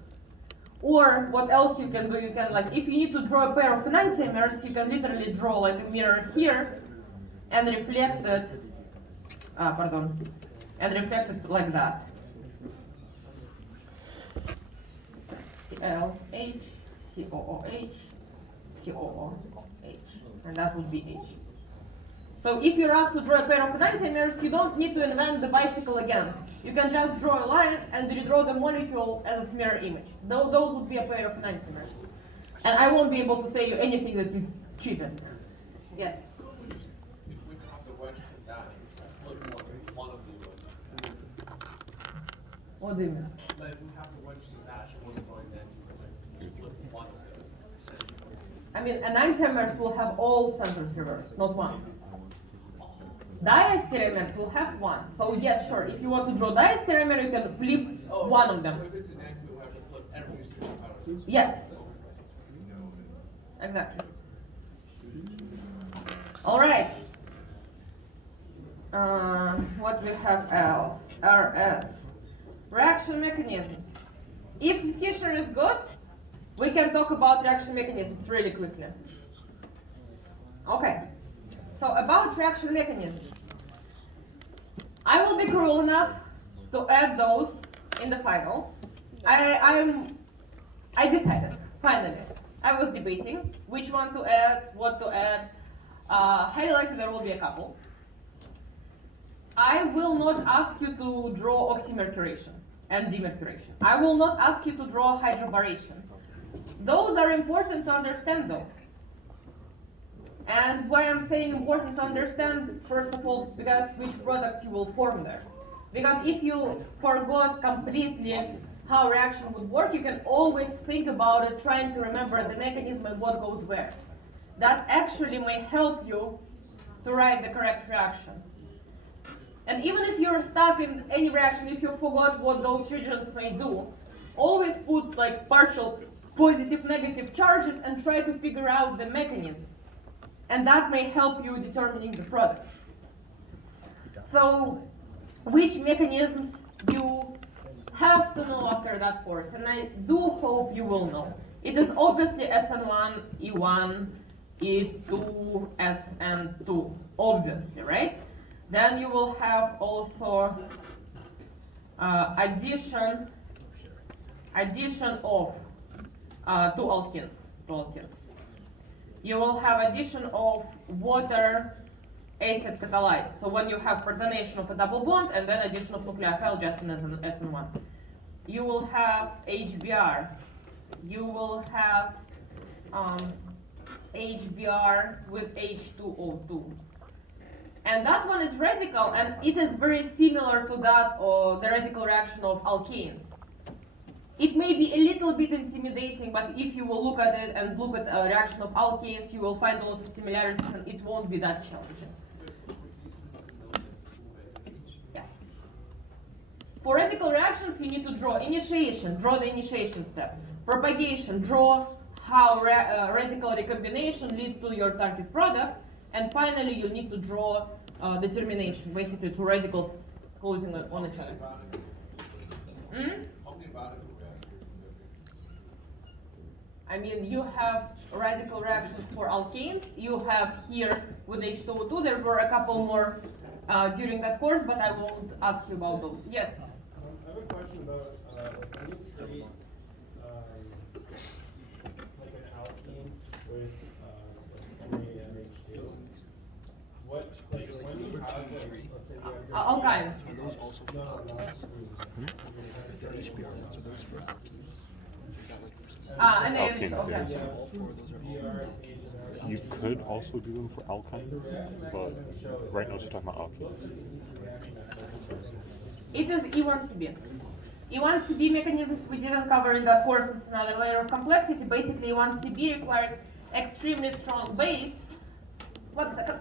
Or what else you can do? You can, like, if you need to draw a pair of enantiomers, you can literally draw like a mirror here and reflect it. And reflect it like that. CLH, COOH, COOH, and that would be H. So if you're asked to draw a pair of enantiomers, you don't need to invent the bicycle again. You can just draw a line and redraw the molecule as its mirror image. Those would be a pair of enantiomers. And I won't be able to say you anything that you cheated. Yes? If we have the wedge to that, flip one of the What do you mean? like if we have the wedge to that, it wasn't going then to flip one of them. I mean, enantiomers will have all centers reversed, not one. Diastereomers will have one. So yes, sure, if you want to draw diastereomer, you can flip one of them. So if it's an X, we'll have to flip every single pattern. Yes. Exactly. All right. What we have else? RS. Reaction mechanisms. If Fisher is good, we can talk about reaction mechanisms really quickly. Okay. So about reaction mechanisms. I will be cruel enough to add those in the final. I decided, finally. I was debating which one to add, what to add. Highly likely there will be a couple. I will not ask you to draw oxymercuration and demercuration. I will not ask you to draw hydrobaration. Those are important to understand though. And why I'm saying important to understand, first of all, because which products you will form there. Because if you forgot completely how reaction would work, you can always think about it, trying to remember the mechanism and what goes where. That actually may help you to write the correct reaction. And even if you're stuck in any reaction, if you forgot what those regions may do, always put like partial positive, negative charges and try to figure out the mechanism. And that may help you determining the product. So, which mechanisms you have to know after that course, and I do hope you will know. It is obviously SN1, E1, E2, SN2, obviously, right? Then you will have also addition of two alkenes. You will have addition of water acid catalyzed. So when you have protonation of a double bond and then addition of nucleophile just in SN1. You will have HBr. You will have HBr with H2O2. And that one is radical, and it is very similar to that or the radical reaction of alkanes. It may be a little bit intimidating, but if you will look at it and look at a reaction of alkanes, you will find a lot of similarities and it won't be that challenging. Yes. For radical reactions, you need to draw initiation, draw the initiation step. Propagation, draw how radical recombination leads to your target product. And finally, you need to draw the termination, basically two radicals closing on each other. I mean, you have radical reactions for alkanes. You have here with H2O2. There were a couple more during that course, but I won't ask you about those. Yes? I have a question about when you treat like an alkene with NaNH2. What, like, when you have, like, let's say you have your Alkyne. Are those also for no, HBr? So those for alkenes? And Alkane, okay. yeah. All four of those are alkenes. You could also do them for alkyne, but right now it's talking about alkenes. It is E1CB. E1CB mechanisms we didn't cover in that course. It's another layer of complexity. Basically, E1CB requires extremely strong base. 1 second.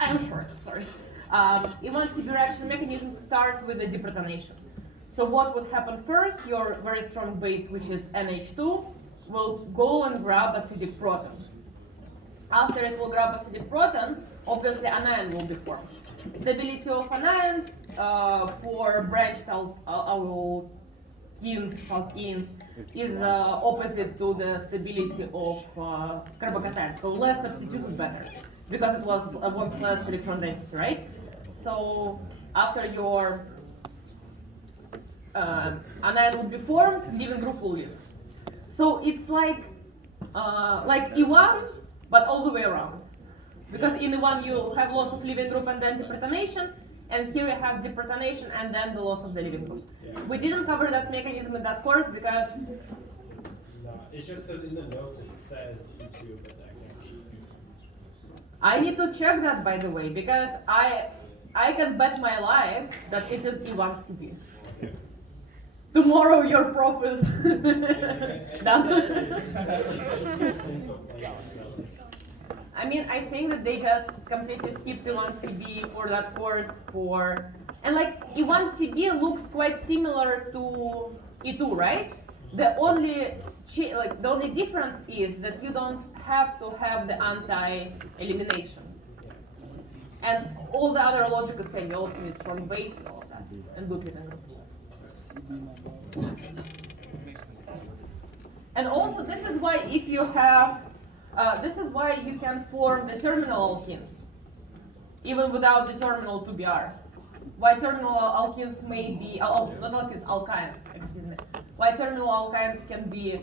I'm short, sorry. E1CB reaction mechanisms start with the deprotonation. So what would happen first? Your very strong base, which is NH2, will go and grab acidic proton. After it will grab acidic proton, obviously anion will be formed. Stability of anions for branched, I will alkenes, is opposite to the stability of carbocation. So less substituted better, because it wants less electron density, right? So after your anion would be formed, leaving group will leave. So it's like E1, but all the way around. Because in E1 you have loss of leaving group and then deprotonation, and here you have deprotonation and then the loss of the leaving group. We didn't cover that mechanism in that course because No, it's just because in the notes it says E2, but that can't be E2. I need to check that, by the way, because I can bet my life that it is E1CB. Tomorrow your prof is done. I mean, I think that they just completely skipped E1CB for that course and like E1CB looks quite similar to E2, right? The only difference is that you don't have to have the anti-elimination. And all the other logic is same. You also need strong base and all that, and good leaving group. And also, this is why if you have, this is why you can form the terminal alkenes, even without the terminal 2BRs. Why terminal alkenes may be, not alkenes, alkynes, excuse me. Why terminal alkynes can be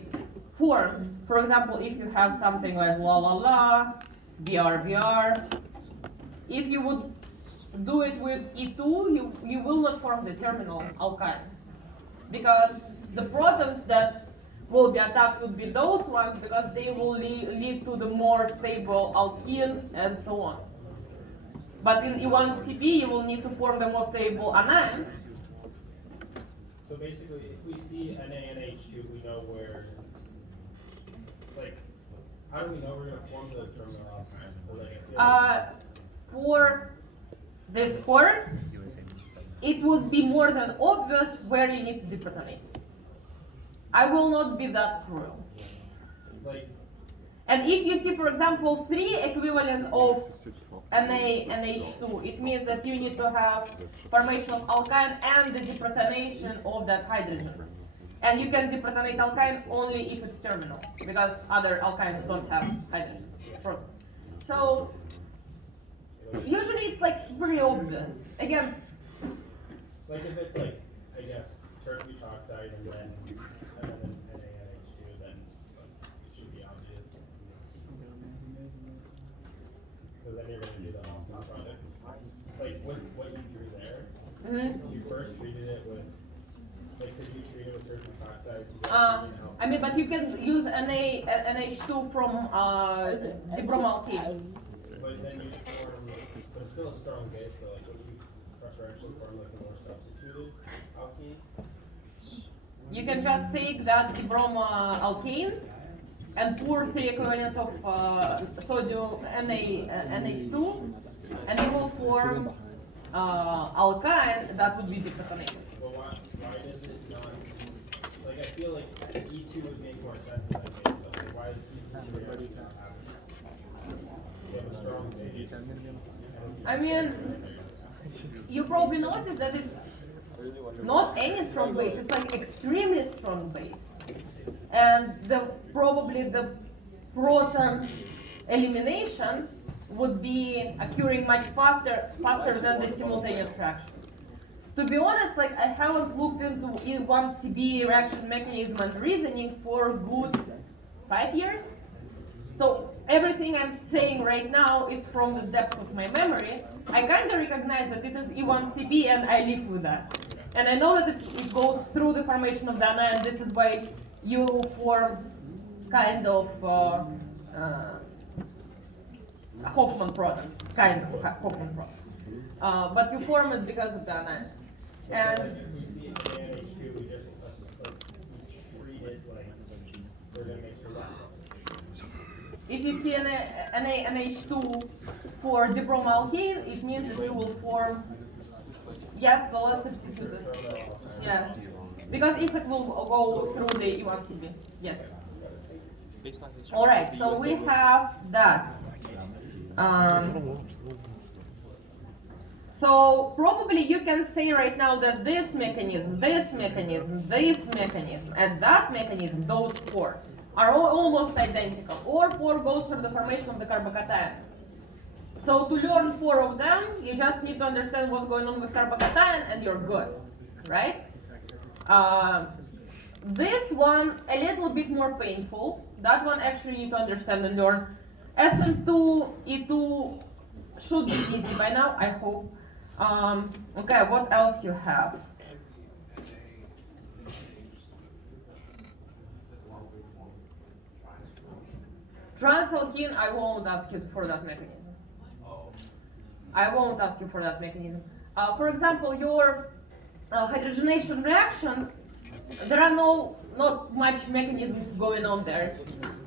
formed, for example, if you have something like la, BR. If you would do it with E2, you will not form the terminal alkyne. Because the protons that will be attacked would be those ones, because they will lead to the more stable alkene and so on. But in E1CP, you will need to form the more stable anion. So basically, if we see NaNH2, we know where, like, how do we know we're going to form the terminal alkyne? For this course, it would be more than obvious where you need to deprotonate. I will not be that cruel. Like, and if you see, for example, 3 equivalents of NaNH2, it means that you need to have formation of alkyne and the deprotonation of that hydrogen. And you can deprotonate alkyne only if it's terminal, because other alkynes don't have hydrogen. So usually it's like very obvious. Again, like if it's like, I guess, tertiary oxide and then NaNH2, then it should be obvious. Because then you're going to do the alpha product. Like with what you drew there, you first treated it with, like, did you treat it with tertiary oxide to get alpha? I mean, but you can use NH2 from dibromyalkane. But then you form, but it's still a strong base, so like would you preferentially form like a more substituted alkene? You can just take that dibromyalkane and pour 3 equivalents of sodium NH2, and you will form alkyne that would be deprotonated. But why does it not, like I feel like E2 would make more sense in that case, but like why is E2 really not happening? You have a strong base. I mean, you probably noticed that it's not any strong base, it's like extremely strong base. And probably the proton elimination would be occurring much faster than the simultaneous reaction. To be honest, like I haven't looked into E1CB reaction mechanism and reasoning for a good 5 years. So everything I'm saying right now is from the depth of my memory. I kind of recognize that it is E1CB and I live with that. And I know that it goes through the formation of the anion. This is why you form kind of Hofmann product, kind of Hofmann product. But you form it because of the anions. And if we see NaNH2, we just treat it like we're going to make sure that's if you see NaNH2 for dibromyalkane, it means that you will form, yes, the less substituted. Yes. Because if it will go through the E1CB. Yes. Alright, so we have that. So probably you can say right now that this mechanism, this mechanism, this mechanism, and that mechanism, those four, are all almost identical. Or 4 goes through the formation of the carbocation. So to learn 4 of them, you just need to understand what's going on with carbocation and you're good, right? This one, a little bit more painful. That one actually you need to understand and learn. SN2, E2 should be easy by now, I hope. Okay, what else you have? Transalkene, I won't ask you for that mechanism. I won't ask you for that mechanism. For example, your hydrogenation reactions, there are not much mechanisms going on there.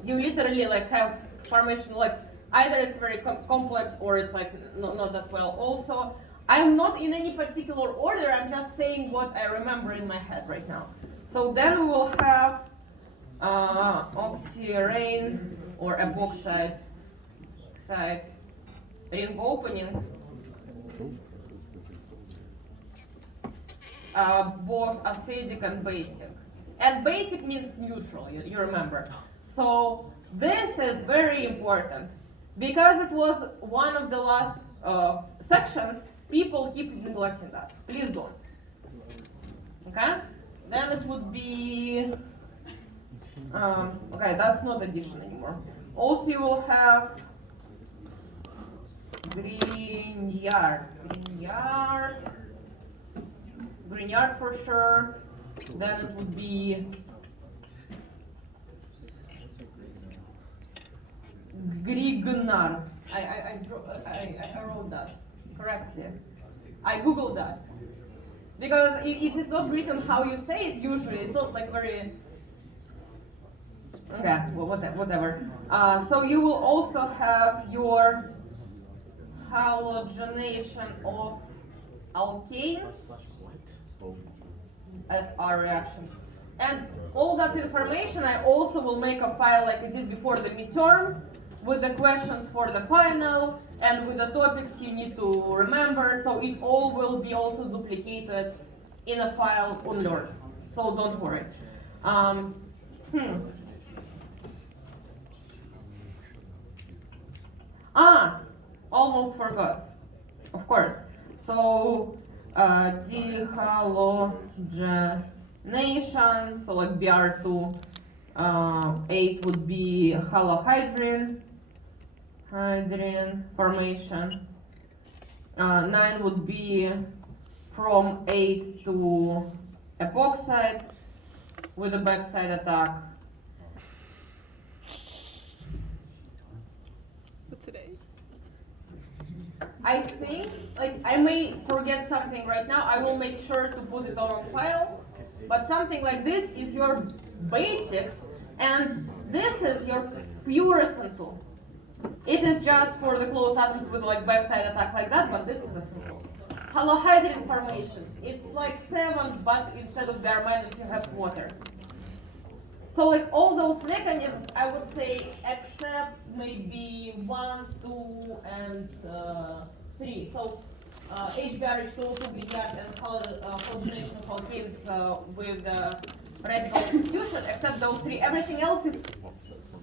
You literally like have formation, like either it's very complex or it's like not that well. Also, I'm not in any particular order, I'm just saying what I remember in my head right now. So then we will have oxyrane or epoxide ring opening. Both acidic and basic. And basic means neutral, you remember. So this is very important. Because it was one of the last sections, people keep neglecting that. Please don't. Okay? Then it would be, okay, that's not addition anymore. Also you will have Grignard for sure. Then it would be Grignard. I wrote that correctly. I googled that because it is not written how you say it usually. It's not like very. Okay, well, whatever. So you will also have your halogenation of alkanes as R reactions. And all that information, I also will make a file like I did before the midterm, with the questions for the final, and with the topics you need to remember, so it all will be also duplicated in a file on Learn. So don't worry. Almost forgot. Of course. So dehalogenation, so like Br2, 8 would be halohydrin formation. 9 would be from 8 to epoxide with a backside attack. I think, like, I may forget something right now. I will make sure to put it on a file. But something like this is your basics, and this is your pure SN2. It is just for the close atoms with like backside attack like that, but this is a simple. Halohydrin formation. It's like 7, but instead of Br- you have water. So like all those mechanisms, I would say, except maybe 1, 2, and 3. So HBr, H2O2, Grignard, and halogenation of alkanes with radical substitution, except those 3. Everything else is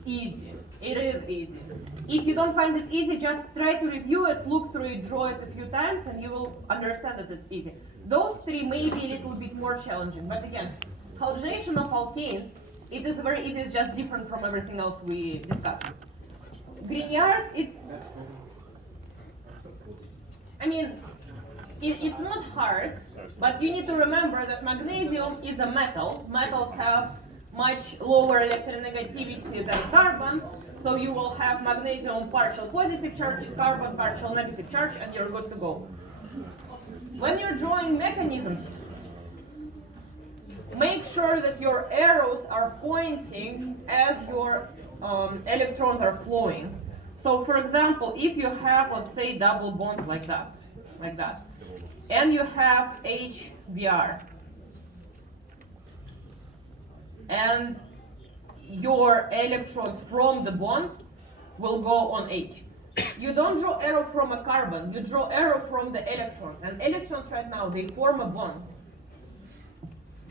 easy. It is easy. If you don't find it easy, just try to review it, look through it, draw it a few times, and you will understand that it's easy. Those 3 may be a little bit more challenging, but again, halogenation of alkanes, it is very easy, it's just different from everything else we discussed. Grignard, it's not hard, but you need to remember that magnesium is a metal. Metals have much lower electronegativity than carbon, so you will have magnesium partial positive charge, carbon partial negative charge, and you're good to go. When you're drawing mechanisms, make sure that your arrows are pointing as your electrons are flowing. So for example, if you have, let's say, double bond like that, and you have HBr, and your electrons from the bond will go on H. You don't draw arrow from a carbon, you draw arrow from the electrons. And electrons right now, they form a bond.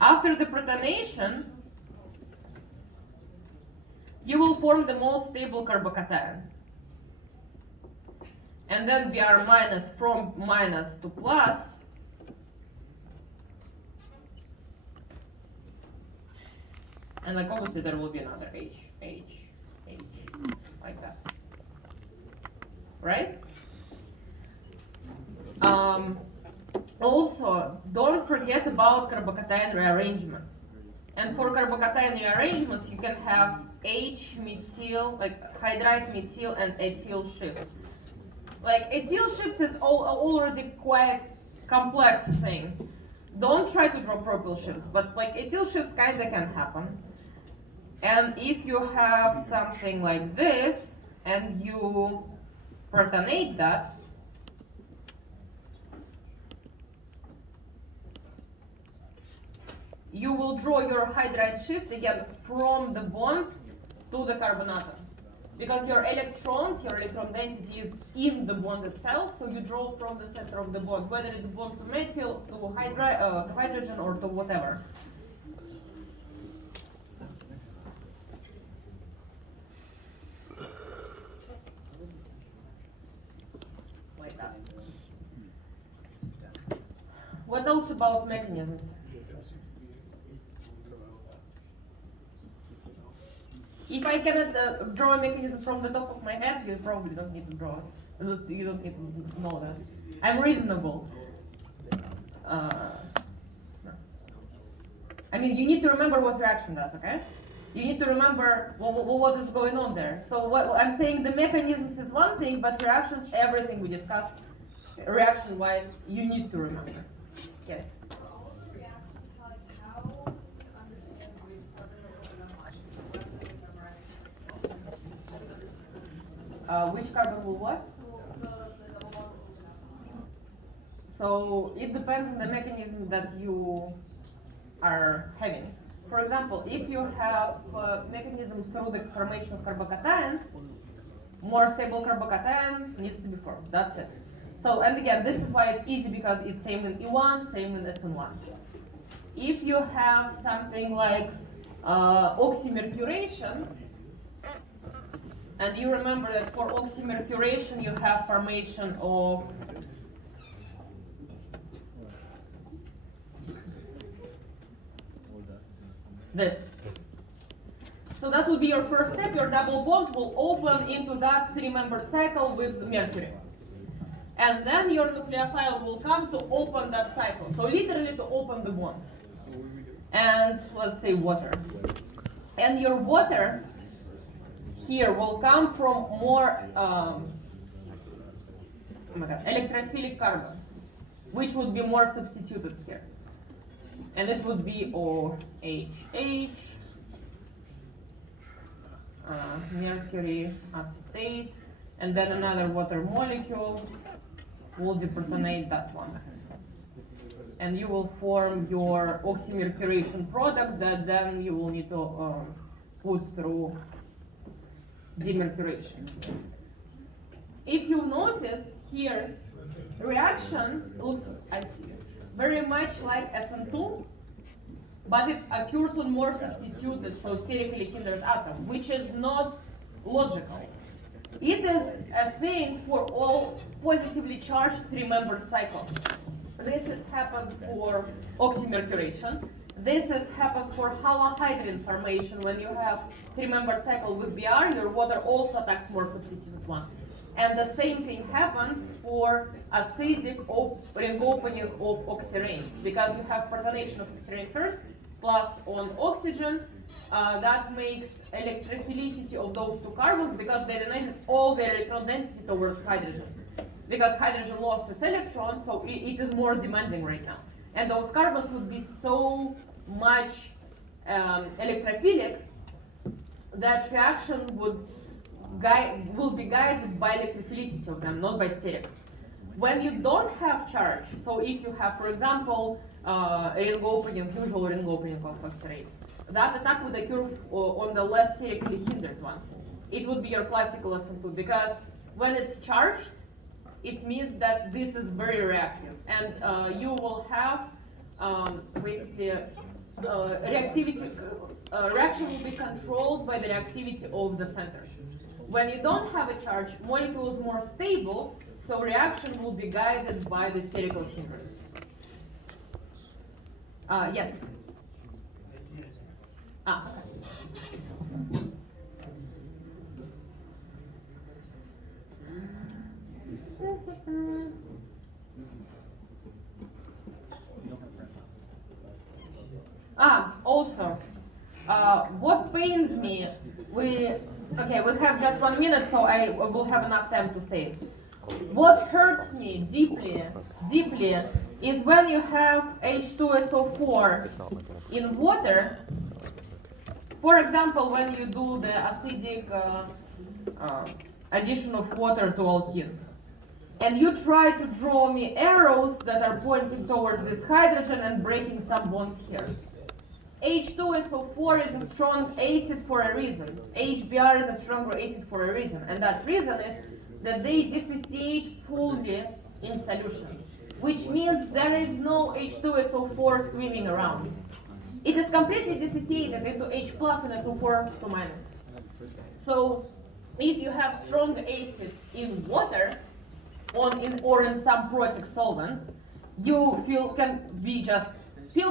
After the protonation, you will form the most stable carbocation. And then Br minus from minus to plus. And like obviously there will be another H, like that. Right? Also, don't forget about carbocation rearrangements. And for carbocation rearrangements, you can have H-methyl, like hydride methyl and ethyl shifts. Like ethyl shift is already quite complex thing. Don't try to draw propyl shifts, but like ethyl shifts kinda can happen. And if you have something like this, and you protonate that, you will draw your hydride shift again from the bond to the carbon atom. Because your electrons, your electron density is in the bond itself, so you draw from the center of the bond, whether it's bond to methyl, to hydrogen, or to whatever. Like that. What else about mechanisms? If I cannot draw a mechanism from the top of my head, you probably don't need to draw it. You don't need to know this. I'm reasonable. No. I mean, you need to remember what reaction does, okay? You need to remember what is going on there. So what I'm saying, the mechanisms is one thing, but reactions, everything we discussed, reaction-wise, you need to remember. Yes? Which carbon will what? So it depends on the mechanism that you are having. For example, if you have a mechanism through the formation of carbocation, more stable carbocation needs to be formed. That's it. So, and again, this is why it's easy, because it's same in E1, same in SN1. If you have something like oxymercuration, and you remember that for oxymercuration you have formation of this. So that will be your first step. Your double bond will open into that three-membered cycle with mercury. And then your nucleophile will come to open that cycle. So literally to open the bond. And let's say water. And your water here will come from more electrophilic carbon, which would be more substituted here. And it would be OHH, mercury acetate, and then another water molecule will deprotonate that one. And you will form your oxymercuration product that then you will need to put through demercuration. If you noticed here, reaction looks, I see, very much like SN2, but it occurs on more substituted, so sterically hindered atom, which is not logical. It is a thing for all positively charged three-membered cycles. This happens for oxymercuration. This happens for halohydrin formation. When you have three-membered cycle with Br, your water also attacks more substituted one. And the same thing happens for acidic ring opening of oxyranes, because you have protonation of oxyrane first, plus on oxygen. That makes electrophilicity of those two carbons, because they donated all their electron density towards hydrogen. Because hydrogen lost its electron, so it is more demanding right now. And those carbons would be so much electrophilic that reaction will be guided by electrophilicity of them, not by steric. When you don't have charge, so if you have, for example, ring opening, usual ring opening of oxyrate, that attack would occur on the less sterically hindered one. It would be your classical SN2, because when it's charged, it means that this is very reactive, and you will have basically reaction will be controlled by the reactivity of the centers. When you don't have a charge, molecule is more stable, so reaction will be guided by the spherical hindrance. Yes. Also, what pains me, we have just 1 minute, so I will have enough time to say. What hurts me deeply is when you have H2SO4 in water. For example, when you do the acidic addition of water to alkene, and you try to draw me arrows that are pointing towards this hydrogen and breaking some bonds here. H2SO4 is a strong acid for a reason. HBr is a stronger acid for a reason, and that reason is that they dissociate fully in solution, which means there is no H2SO4 swimming around. It is completely dissociated into H plus and SO4 to minus. So if you have strong acid in water or in some protic solvent, you feel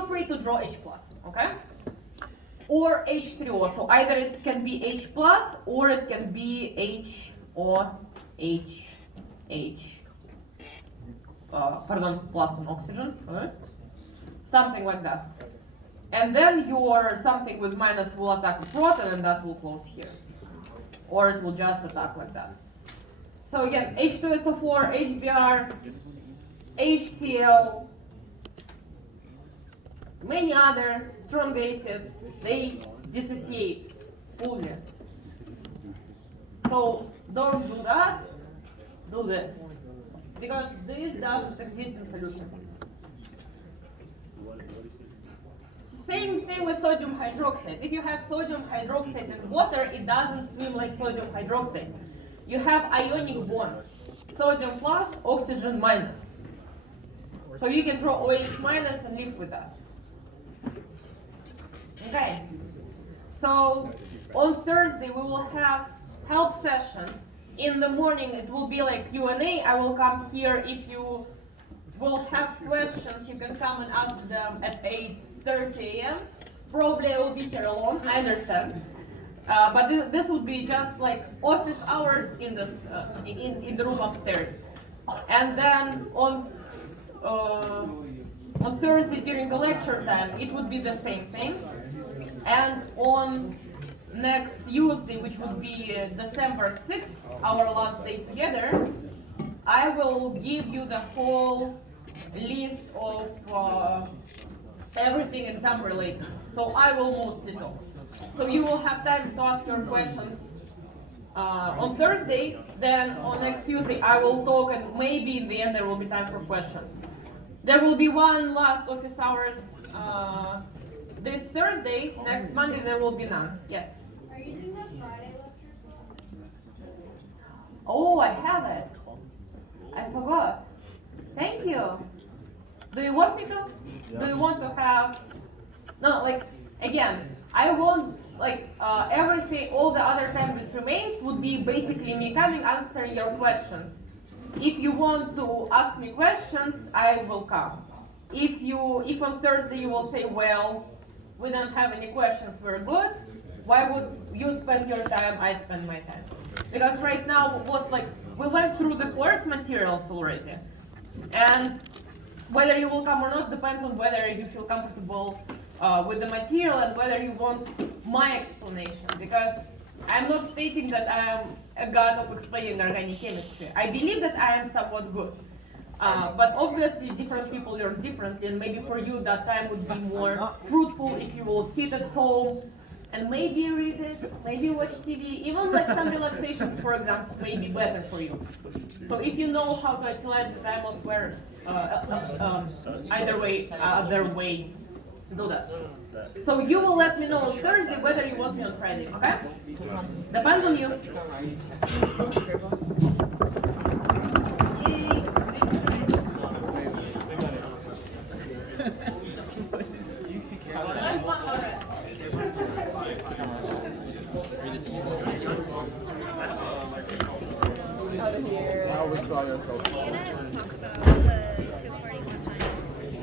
free to draw H plus, okay? Or H3O. So either it can be H plus or it can be H or plus an oxygen, right? Something like that. And then your something with minus will attack the proton and that will close here. Or it will just attack like that. So again, H2SO4, HBr, HCl, many other strong acids, they dissociate fully. So don't do that, do this. Because this doesn't exist in solution. Same thing with sodium hydroxide. If you have sodium hydroxide in water, it doesn't swim like sodium hydroxide. You have ionic bond, sodium plus, oxygen minus. So you can draw OH minus and live with that. Okay. So on Thursday we will have help sessions. In the morning it will be like Q&A. I will come here. If you will have questions, you can come and ask them at 8:30 a.m. Probably I will be here alone, I understand. But this would be just like office hours in this in the room upstairs. And then on Thursday during the lecture time, it would be the same thing. And on next Tuesday, which would be December 6th, our last day together, I will give you the whole list of everything exam related. So I will mostly talk. So you will have time to ask your questions on Thursday. Then on next Tuesday I will talk, and maybe in the end there will be time for questions. There will be one last office hours this Thursday. Next Monday there will be none. Yes? Are you doing that Friday lecture slot? Oh, I have it. I forgot. Thank you. Do you want me to? Do you want to have? No, like again, I want like everything. All the other time that remains would be basically me coming, answering your questions. If you want to ask me questions, I will come. If on Thursday you will say, well, we don't have any questions, we're good. Why would you spend your time? I spend my time. Because right now, we went through the course materials already, and whether you will come or not depends on whether you feel comfortable with the material and whether you want my explanation. Because I'm not stating that I am a god of explaining organic chemistry. I believe that I am somewhat good. But obviously different people learn differently, and maybe for you that time would be more fruitful if you will sit at home and maybe read it, maybe watch TV, even like some relaxation, for example, may be better for you. So if you know how to utilize the time elsewhere, other way, do that. So you will let me know on Thursday whether you want me on Friday, okay? Depends on you. Yay, thanks guys. That's one RS. Out of here. Now withdraw yourself.